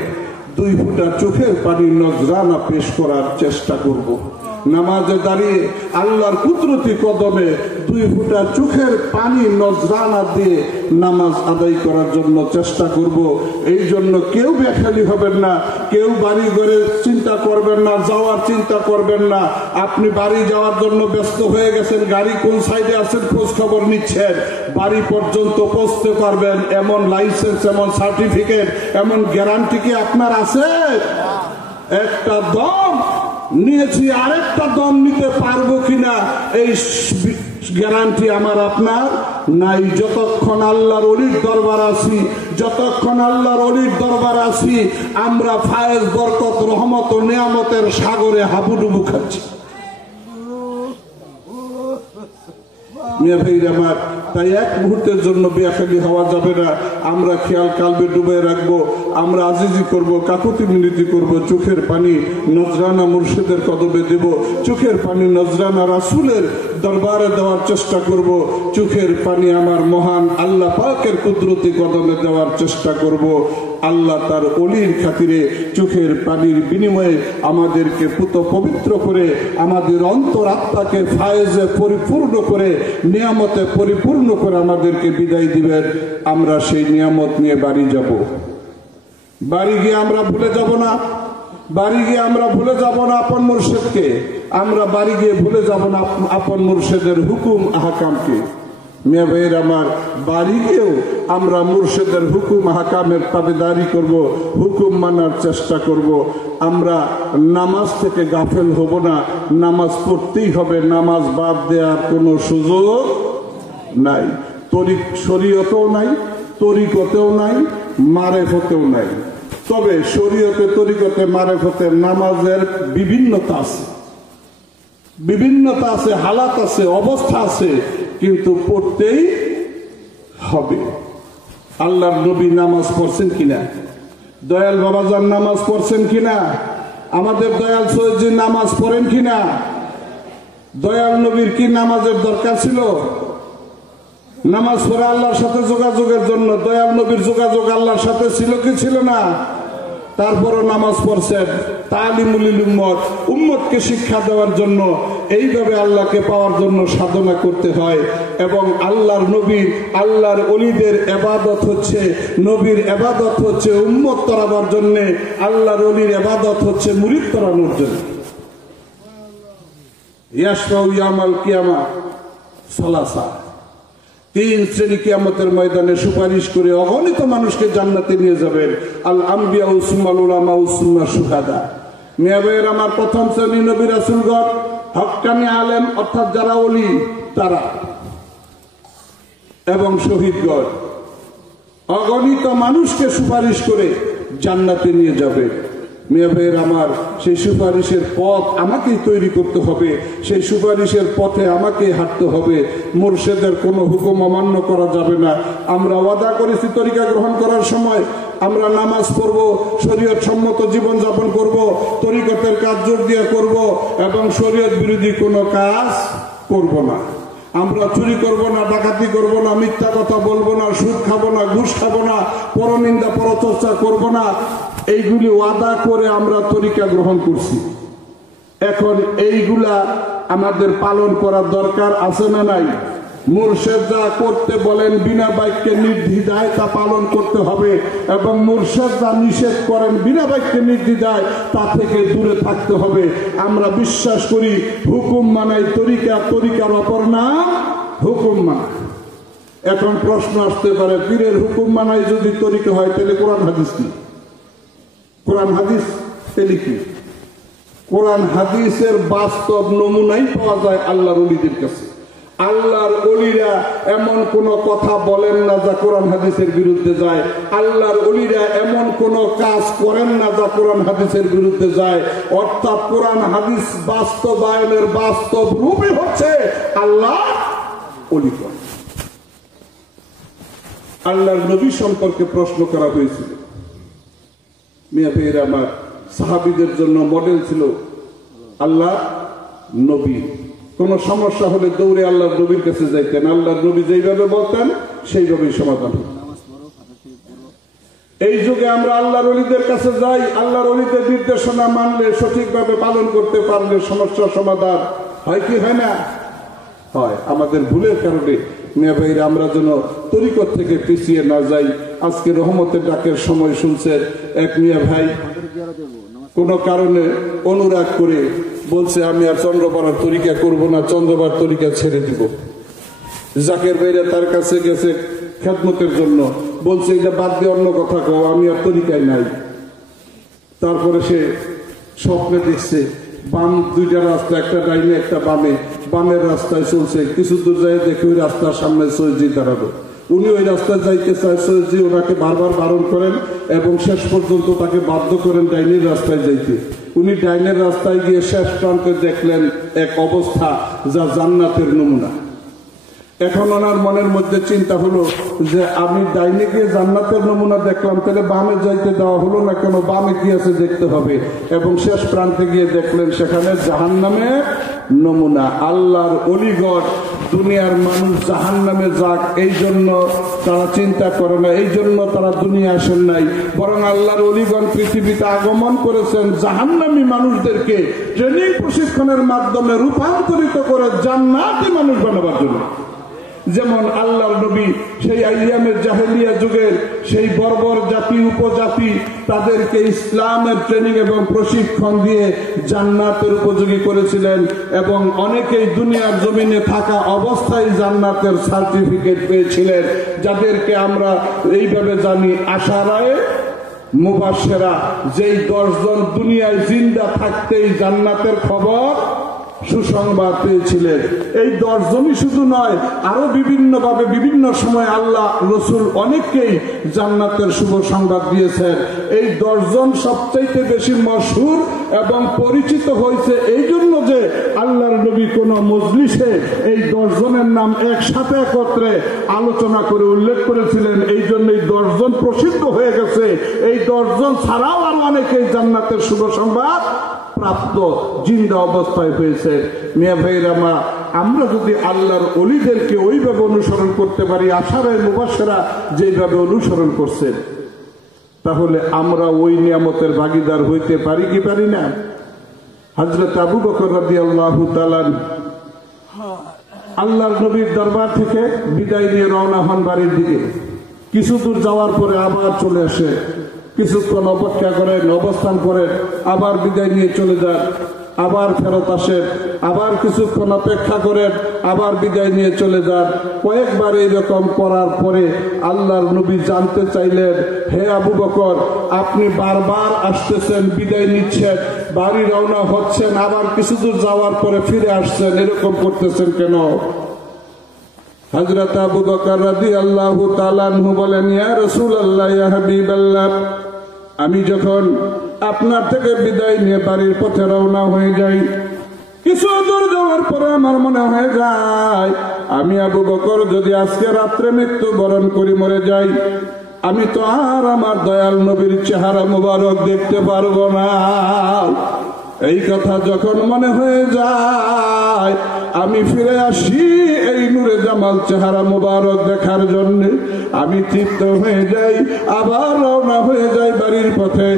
2 ফোঁটা চোখের পানি নজরানা পেশ করার চেষ্টা করব। নামাজে দাঁড়িয়ে আল্লাহর কুদরতি কদমে 2 ফোঁটা চোখের পানি নজরানা দিয়ে নামাজ আদায় করার জন্য চেষ্টা করব। এই জন্য কেউ বেখালি হবেন না, কেউ বাড়ি ঘরে চিন্তা করবেন না, যাওয়ার চিন্তা করবেন না। আপনি বাড়ি যাওয়ার জন্য ব্যস্ত হয়ে গেছেন, গাড়ি কোন সাইডে আছেন খোঁজ খবর নিচ্ছেন। বাড়ি পর্যন্ত পৌঁছতে পারবেন এমন লাইসেন্স, এমন সার্টিফিকেট, এমন গ্যারান্টি কি আপনার আছে? একটা দম নিয়েছি, আরেকটা দম নিতে পারবো কিনা এই গ্যারান্টি আমার আপনার নাই। যতক্ষণ আল্লাহর ওলির দরবার আছি, যতক্ষণ আল্লাহর ওলির দরবার আছি, আমরা ফায়েজ বরকত রহমত ও নিয়ামতের সাগরে হাবুডুবু খাচ্ছি। আমার তাই এক মুহূর্তের জন্য বেখালি হওয়া যাবে না। আমরা খেয়াল কালবে ডুবে রাখবো, আমরা আজিজি করব, কাকুতি মিনতি করব, চোখের পানি নজরানা মুর্শিদের কদমে দেব, চোখের পানি নজরানা রাসূলের দরবারে দেওয়ার চেষ্টা করব, চোখের পানি আমার মহান আল্লাহ পাকের কুদরতি কদমে দেওয়ার চেষ্টা করব। আল্লাহ তার ওলির খাতিরে চোখের পানির বিনিময়ে আমাদেরকে পুত পবিত্র করে, আমাদের অন্তরাত্মাকে ফায়েজে পরিপূর্ণ করে, নিয়ামতে পরিপূর্ণ করে আমাদেরকে বিদায় দিবেন। আমরা সেই নিয়ামত নিয়ে বাড়ি যাব। বাড়ি গিয়ে আমরা ভুলে যাব না, বাড়ি গিয়ে আমরা ভুলে যাব না আপন মুর্শিদকে, আমরা বাড়ি গিয়ে ভুলে যাব না আপন মুর্শিদের হুকুম আহকামকে। মেয়ে ভাইয়ের আমার, বাড়ি গিয়েও আমরা মুর্শিদের হুকুম আহকামের তাবেদারি করব, হুকুম মানার চেষ্টা করব। আমরা নামাজ থেকে গাফেল হব না, নামাজ পড়তেই হবে, নামাজ বাদ দেওয়ার কোনো সুযোগ নাই। শরীয়তেও নাই, তরিকতেও নাই, মারেফতেও নাই। তবে শরীয়তে, তরিকতে, মারেফতে নামাজের বিভিন্নতা আছে, বিভিন্নতা আছে, হালাত আছে, অবস্থা আছে, কিন্তু পড়তেই হবে। আল্লাহর নবী নামাজ পড়ছেন কিনা? দয়াল বাবাজান নামাজ পড়ছেন কিনা? আমাদের দয়াল সৈয়দজি নামাজ পড়েন কিনা? দয়াল নবীর কি নামাজের দরকার ছিল? নামাজ পড়ে আল্লাহর সাথে যোগাযোগের জন্য। দয়াল নবীর যোগাযোগ আল্লাহর সাথে ছিল কি ছিল না? তারপরও নামাজ পড়ছেন তালিমুল উম্মত, উম্মতকে শিক্ষা দেওয়ার জন্য। এইভাবে আল্লাহকে পাওয়ার জন্য সাধনা করতে হয়। এবং আল্লাহর নবীর, আল্লাহর ওলিদের ইবাদত হচ্ছে, নবীর ইবাদত হচ্ছে উম্মত তরাবার জন্য, আল্লাহর ওলির ইবাদত হচ্ছে মুরিদ তরানোর জন্য। ইয়াশফাউ ইয়াউমাল কিয়ামা সালাসা, 3 শ্রেণী কিয়ামতের ময়দানে সুপারিশ করে অগণিত মানুষকে জান্নাতে নিয়ে যাবেন। আল আম্বিয়া উসমাল উলামা উসমা শুহাদা। মিয়া ভাইয়ের আমার, প্রথম শ্রেণী নবী রাসূলগণ, হক্কানি আলেম অর্থাৎ যারা ওলি তারা, এবং শহীদগণ অগণিত মানুষকে সুপারিশ করে জান্নাতে নিয়ে যাবে। মেয়ে ভাইয়ের আমার, সেই সুপারিশের পথ আমাকেই তৈরি করতে হবে, সেই সুপারিশের পথে আমাকে হাঁটতে হবে। মুর্শিদের কোনো হুকুম অমান্য করা যাবে না। আমরা ওয়াদা করেছি তরিকা গ্রহণ করার সময় আমরা নামাজ পড়ব, শরীয়ত সম্মত জীবন যাপন করব, তরিকতের কাজ জোর দিয়ে করব, এবং শরীয়ত বিরোধী কোনো কাজ করব না। আমরা চুরি করব না, ডাকাতি করব না, মিথ্যা কথা বলবো না, সুদ খাবো না, ঘুষ খাবো না, পরনিন্দা পরচর্চা করব না। এইগুলি ওয়াদা করে আমরা তরিকা গ্রহণ করছি। এখন এইগুলা আমাদের পালন করার দরকার আছে না নাই? মুর্শিদ যা করতে বলেন বিনা বাক্যে নির্দ্বিধায় তা পালন করতে হবে, এবং মুর্শিদ যা নিষেধ করেন বিনা বাক্যে নির্দ্বিধায় তা থেকে দূরে থাকতে হবে। আমরা বিশ্বাস করি হুকুম মানাই তরিকা, তরিকার অপর নাম হুকুম মানা। এখন প্রশ্ন আসতে পারে, পীরের হুকুম মানাই যদি তরিকা হয় তাহলে কোরআন হাদিস কি? কোরআন হাদিস তাহলে কি? কোরআন হাদিসের বাস্তব নমুনাই পাওয়া যায় আল্লাহর ওলিদের কাছে। আল্লাহর ওলিরা এমন কোন কথা বলেন না যা কোরআন হাদিসের বিরুদ্ধে যায়। আল্লাহর ওলিরা এমন কোন কাজ করেন না যা কোরআন হাদিসের বিরুদ্ধে যায়। অর্থাৎ কোরআন হাদিস বাস্তবায়নের বাস্তব রূপই হচ্ছে আল্লাহ ওলিগণ। আল্লাহর নবী সম্পর্কে প্রশ্ন করা হয়েছিল। মিয়া ভাইয়ের আমার সাহাবীদের জন্য মডেল ছিল আল্লাহ নবী। কোন সমস্যা হলে দৌড়ে আল্লাহর নবীর কাছে যাইতেন। আল্লাহর নবী যেইভাবে বলতেন সেইভাবেই সমাধান হতো। এই যুগে আমরা আল্লাহর ওলিদের কাছে যাই, আল্লাহর ওলিদের নির্দেশনা মানলে, সঠিকভাবে পালন করতে পারলে সমস্যার সমাধান হয় কি হয় না? হয়। আমাদের ভুলের কারণে মিয়া ভাইরা আমরা যেন তরিকত থেকে পিছিয়ে না যাই। আজকে রহমতের ডাকের সময় শুনছেন এক মিয়া ভাই কোন কারণে অনুরাগ করে বলছে আমি আর চন্দ্রপাড়ার তরিকা করব না, চন্দ্রপাড়ার তরিকা ছেড়ে দিব। জাকের ভাইরা তার কাছে গেছে খেদমতের জন্য, বলছে এটা বাদ দিয়ে অন্য কথা কও, আমি আর তরিকায় নাই। তারপরে সে স্বপ্নে দেখছে বাম দুইটা রাস্তা, একটা ডাইনে একটা বামে, বামের রাস্তায় চলছে। কিছু দূর যাই দেখে ওই রাস্তার সামনে সৈয়দজি দাঁড়ালো। উনি ওই রাস্তায় যাইতে চায়, সৈয়দজি ওনাকে বারবার বারণ করেন এবং শেষ পর্যন্ত তাকে বাধ্য করেন ডাইনের রাস্তায় যাইতে। উনি ডাইনের রাস্তায় গিয়ে শেষ প্রান্তে দেখলেন এক অবস্থা যা জান্নাতের নমুনা। এখন ওনার মনের মধ্যে চিন্তা হলো যে আমি ডাইনে গিয়ে জান্নাতের নমুনা দেখলাম, তাহলে বামে যাইতে দেওয়া হলো না কেন? বামে কি আছে দেখতে হবে। এবং শেষ প্রান্তে গিয়ে দেখলেন সেখানে জাহান্নামের নমুনা। আল্লাহর ওলিগণ দুনিয়ার মানুষ জাহান্নামে যাক এই জন্য তারা চিন্তা করে না, এই জন্য তারা দুনিয়া আসেন নাই, বরং আল্লাহর ওলিগণ পৃথিবীতে আগমন করেছেন জাহান্নামী মানুষদেরকে ট্রেনিং প্রশিক্ষণের মাধ্যমে রূপান্তরিত করে জান্নাতি মানুষ বানাবার জন্য। যেমন আল্লাহর নবী সেই আইয়ামের জাহেলিয়া যুগের সেই বর্বর জাতি উপজাতি তাদেরকে ইসলামের ট্রেনিং এবং প্রশিক্ষণ দিয়ে জান্নাতের উপযোগী করেছিলেন এবং অনেকেই দুনিয়ার জমিনে থাকা অবস্থায় জান্নাতের সার্টিফিকেট পেয়েছিলেন, যাদেরকে আমরা এইভাবে জানি আশারায়ে মুবাশশিরা। যেই 10 জন দুনিয়ায় জিন্দা থাকতেই জান্নাতের খবর সুসংবাদ পেয়েছিলেন। এই 10 জনই শুধু নয়, আরো বিভিন্ন ভাবে বিভিন্ন সময় আল্লাহ রসুল অনেককেই জান্নাতের শুভ সংবাদ দিয়েছেন। এই 10 জন সবচাইতে বেশি মশহুর এবং পরিচিত হয়েছে এই জন্য যে আল্লাহর নবী কোন মজলিসে এই 10 জনের নাম একসাথে একত্রে আলোচনা করে উল্লেখ করেছিলেন। এই জন্য এই 10 জন প্রসিদ্ধ হয়ে গেছে। এই 10 জন ছাড়াও আরো অনেকেই জান্নাতের শুভ সংবাদ প্রাপ্ত জিন্দা অবস্থায় হয়েছে। মিয়া ভাইরা আমরা যদি আল্লাহর ওলিদেরকে ওইভাবে অনুসরণ করতে পারি, আশারায়ে মুবাশশিরা যেভাবে অনুসরণ করছেন, তাহলে আমরা ওই নিয়ামতের ভাগীদার হইতে পারি কি পারি না? হযরত আবু বকর রাদিয়াল্লাহু তাআলা আল্লাহর নবীর দরবার থেকে বিদায় নিয়ে রওনা হন বাড়ির দিকে। কিছু দূর যাওয়ার পরে আবার চলে আসে, কিছুক্ষণ অপেক্ষা করেন, অবস্থান করেন, আবার বিদায় নিয়ে চলে যান, আবার ফেরত আসেন, আবার কিছুক্ষণ অপেক্ষা করেন, আবার বিদায় নিয়ে চলে যান। কয়েকবার এইরকম করার পরে আল্লাহর নবী জানতে চাইলেন, হে আবু বকর, আপনি বারবার আসতেছেন, বিদায় নিচ্ছেন, বাড়ি রওনা হচ্ছেন, আবার কিছু দূর যাওয়ার পরে ফিরে আসছেন, এরকম করতেছেন কেন? হযরত আবু বকর রাদিয়াল্লাহু তাআলা আনহু বলেন, ইয়া রাসূলুল্লাহ, ইয়া হাবিবাল্লাহ, আমি যখন আপনার থেকে বিদায় নিয়ে বাড়ির পথে রওনা হয়ে যাই, কিছু দূর যাওয়ার পরে আমার মনে হয়ে যায় আমি আবু বকর যদি আজকে রাত্রে মৃত্যুবরণ করি, মরে যাই, আমি তো আর আমার দয়াল নবীর চেহারা মুবারক দেখতে পারবো না। এই কথা যখন মনে হয়ে যায় আমি ফিরে আসি এই নূরে জামাল চেহারা মুবারক দেখার জন্য। আমি তৃপ্ত হয়ে যাই, আবার রওনা হয়ে যাই বাড়ির পথে।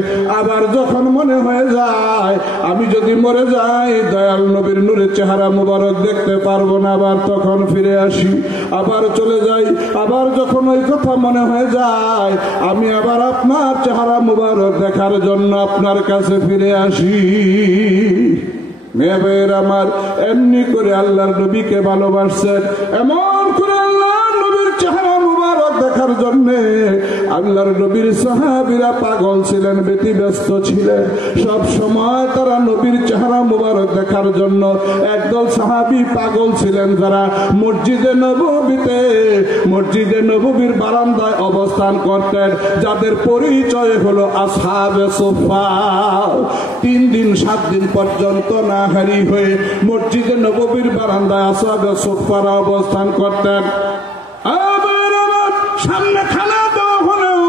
আবার যখন মনে হয়ে যায় আমি যদি মরে যাই দয়াল নবীর নূরে চেহারা মুবারক দেখতে পারবো না, আবার তখন ফিরে আসি, আবার চলে যাই। আবার যখন ওই কথা মনে হয়ে যায় আমি আবার আপনার চেহারা মুবারক দেখার জন্য আপনার কাছে ফিরে আসি। মেয়ে ভাইয়ের আমার, এমনি করে আল্লাহর নবীকে ভালোবাসছেন, এমন করে আল্লাহর নবীর চেহারা জন্য আল্লাহর নবীর সাহাবীরা পাগল ছিলেন, ব্যতিব্যস্ত ছিলেন। সব সময় তারা নবীর চেহারা মুবারক দেখার জন্য একদল সাহাবী পাগল ছিলেন, যারা মসজিদে নববীর বারান্দায় অবস্থান করতেন, যাদের পরিচয় হলো আসহাবে সুফফা। 3 দিন 7 দিন পর্যন্ত নাহারি হয়ে মসজিদে নববীর বারান্দায় আসহাবে সুফফারা অবস্থান করতেন। সামনে খানা দেওয়া হলেও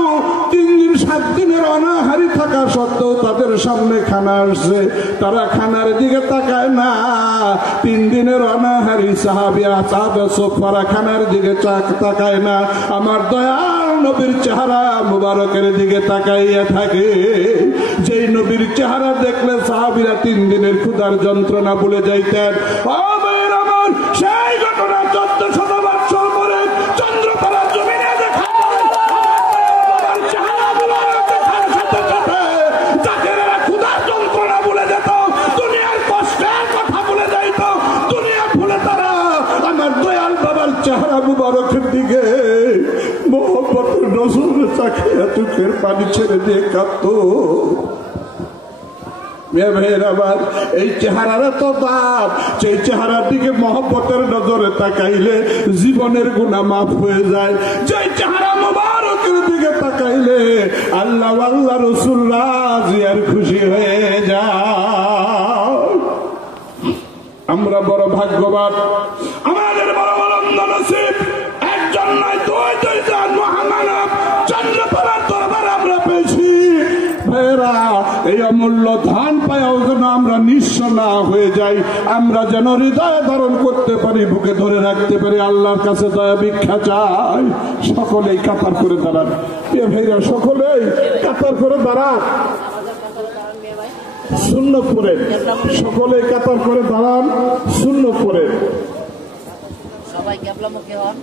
3 দিন 7 দিনের অনাহারি থাকা সত্ত্বেও তাদের সামনে খানা আসছে, তারা খানার দিকে তাকায় না। 3 দিনের অনাহারি সাহাবী আসহাবে সুফফারা খানার দিকে তাকায় না, আমার দয়াল নবীর চেহারা মুবারকের দিকে তাকাইয়া থাকে। যেই নবীর চেহারা দেখলে সাহাবীরা 3 দিনের ক্ষুধার যন্ত্রণা ভুলে যাইতেন। আমার সেই ঘটনা 1400 বছর পরে চন্দ্রতলার জমিনে দেখা চেহারা মুবারক দেখার সাথে সাথে যাদের ক্ষুধার যন্ত্রণা ভুলে যেত, দুনিয়ার কষ্টের কথা ভুলে যাইত, দুনিয়া ভুলে তারা আমার দয়াল বাবার চেহারা মুবারকের দিকে মোহব্বতের নজরে তাকিয়ে চোখের পানি ছেড়ে দিয়ে কাঁদত। এই চেহারার তো দাম, সেই চেহারার দিকে মহব্বতের নজরে তাকাইলে জীবনের গুনাহ মাফ হয়ে যায়। যেই চেহারা মুবারকের দিকে তাকাইলে আল্লাহ আল্লাহ রাসূল রাজি আর খুশি হয়ে যায়। আমরা বড় ভাগ্যবান, আমাদের বড় আনন্দ নসিব। একজন নয়, 2-2 মহামানব চন্দ্রতলার দরবারে আমরা পেয়েছি। এই অমূল্য ধান পায়াও যেন আমরা নিঃস্ব না হয়ে যাই, আমরা যেন হৃদয়ে ধারণ করতে পারি, বুকে ধরে রাখতে পারি। আল্লাহর কাছে দয়া ভিক্ষা চাই। সকলেই কাতার করে দাঁড়ান, ভাইরা সকলেই কাতার করে দাঁড়ান, সুন্নত পড়েন, সকলেই কাতার করে দাঁড়ান, সুন্নত পড়েন। সবাই কেবলা মুখে হন।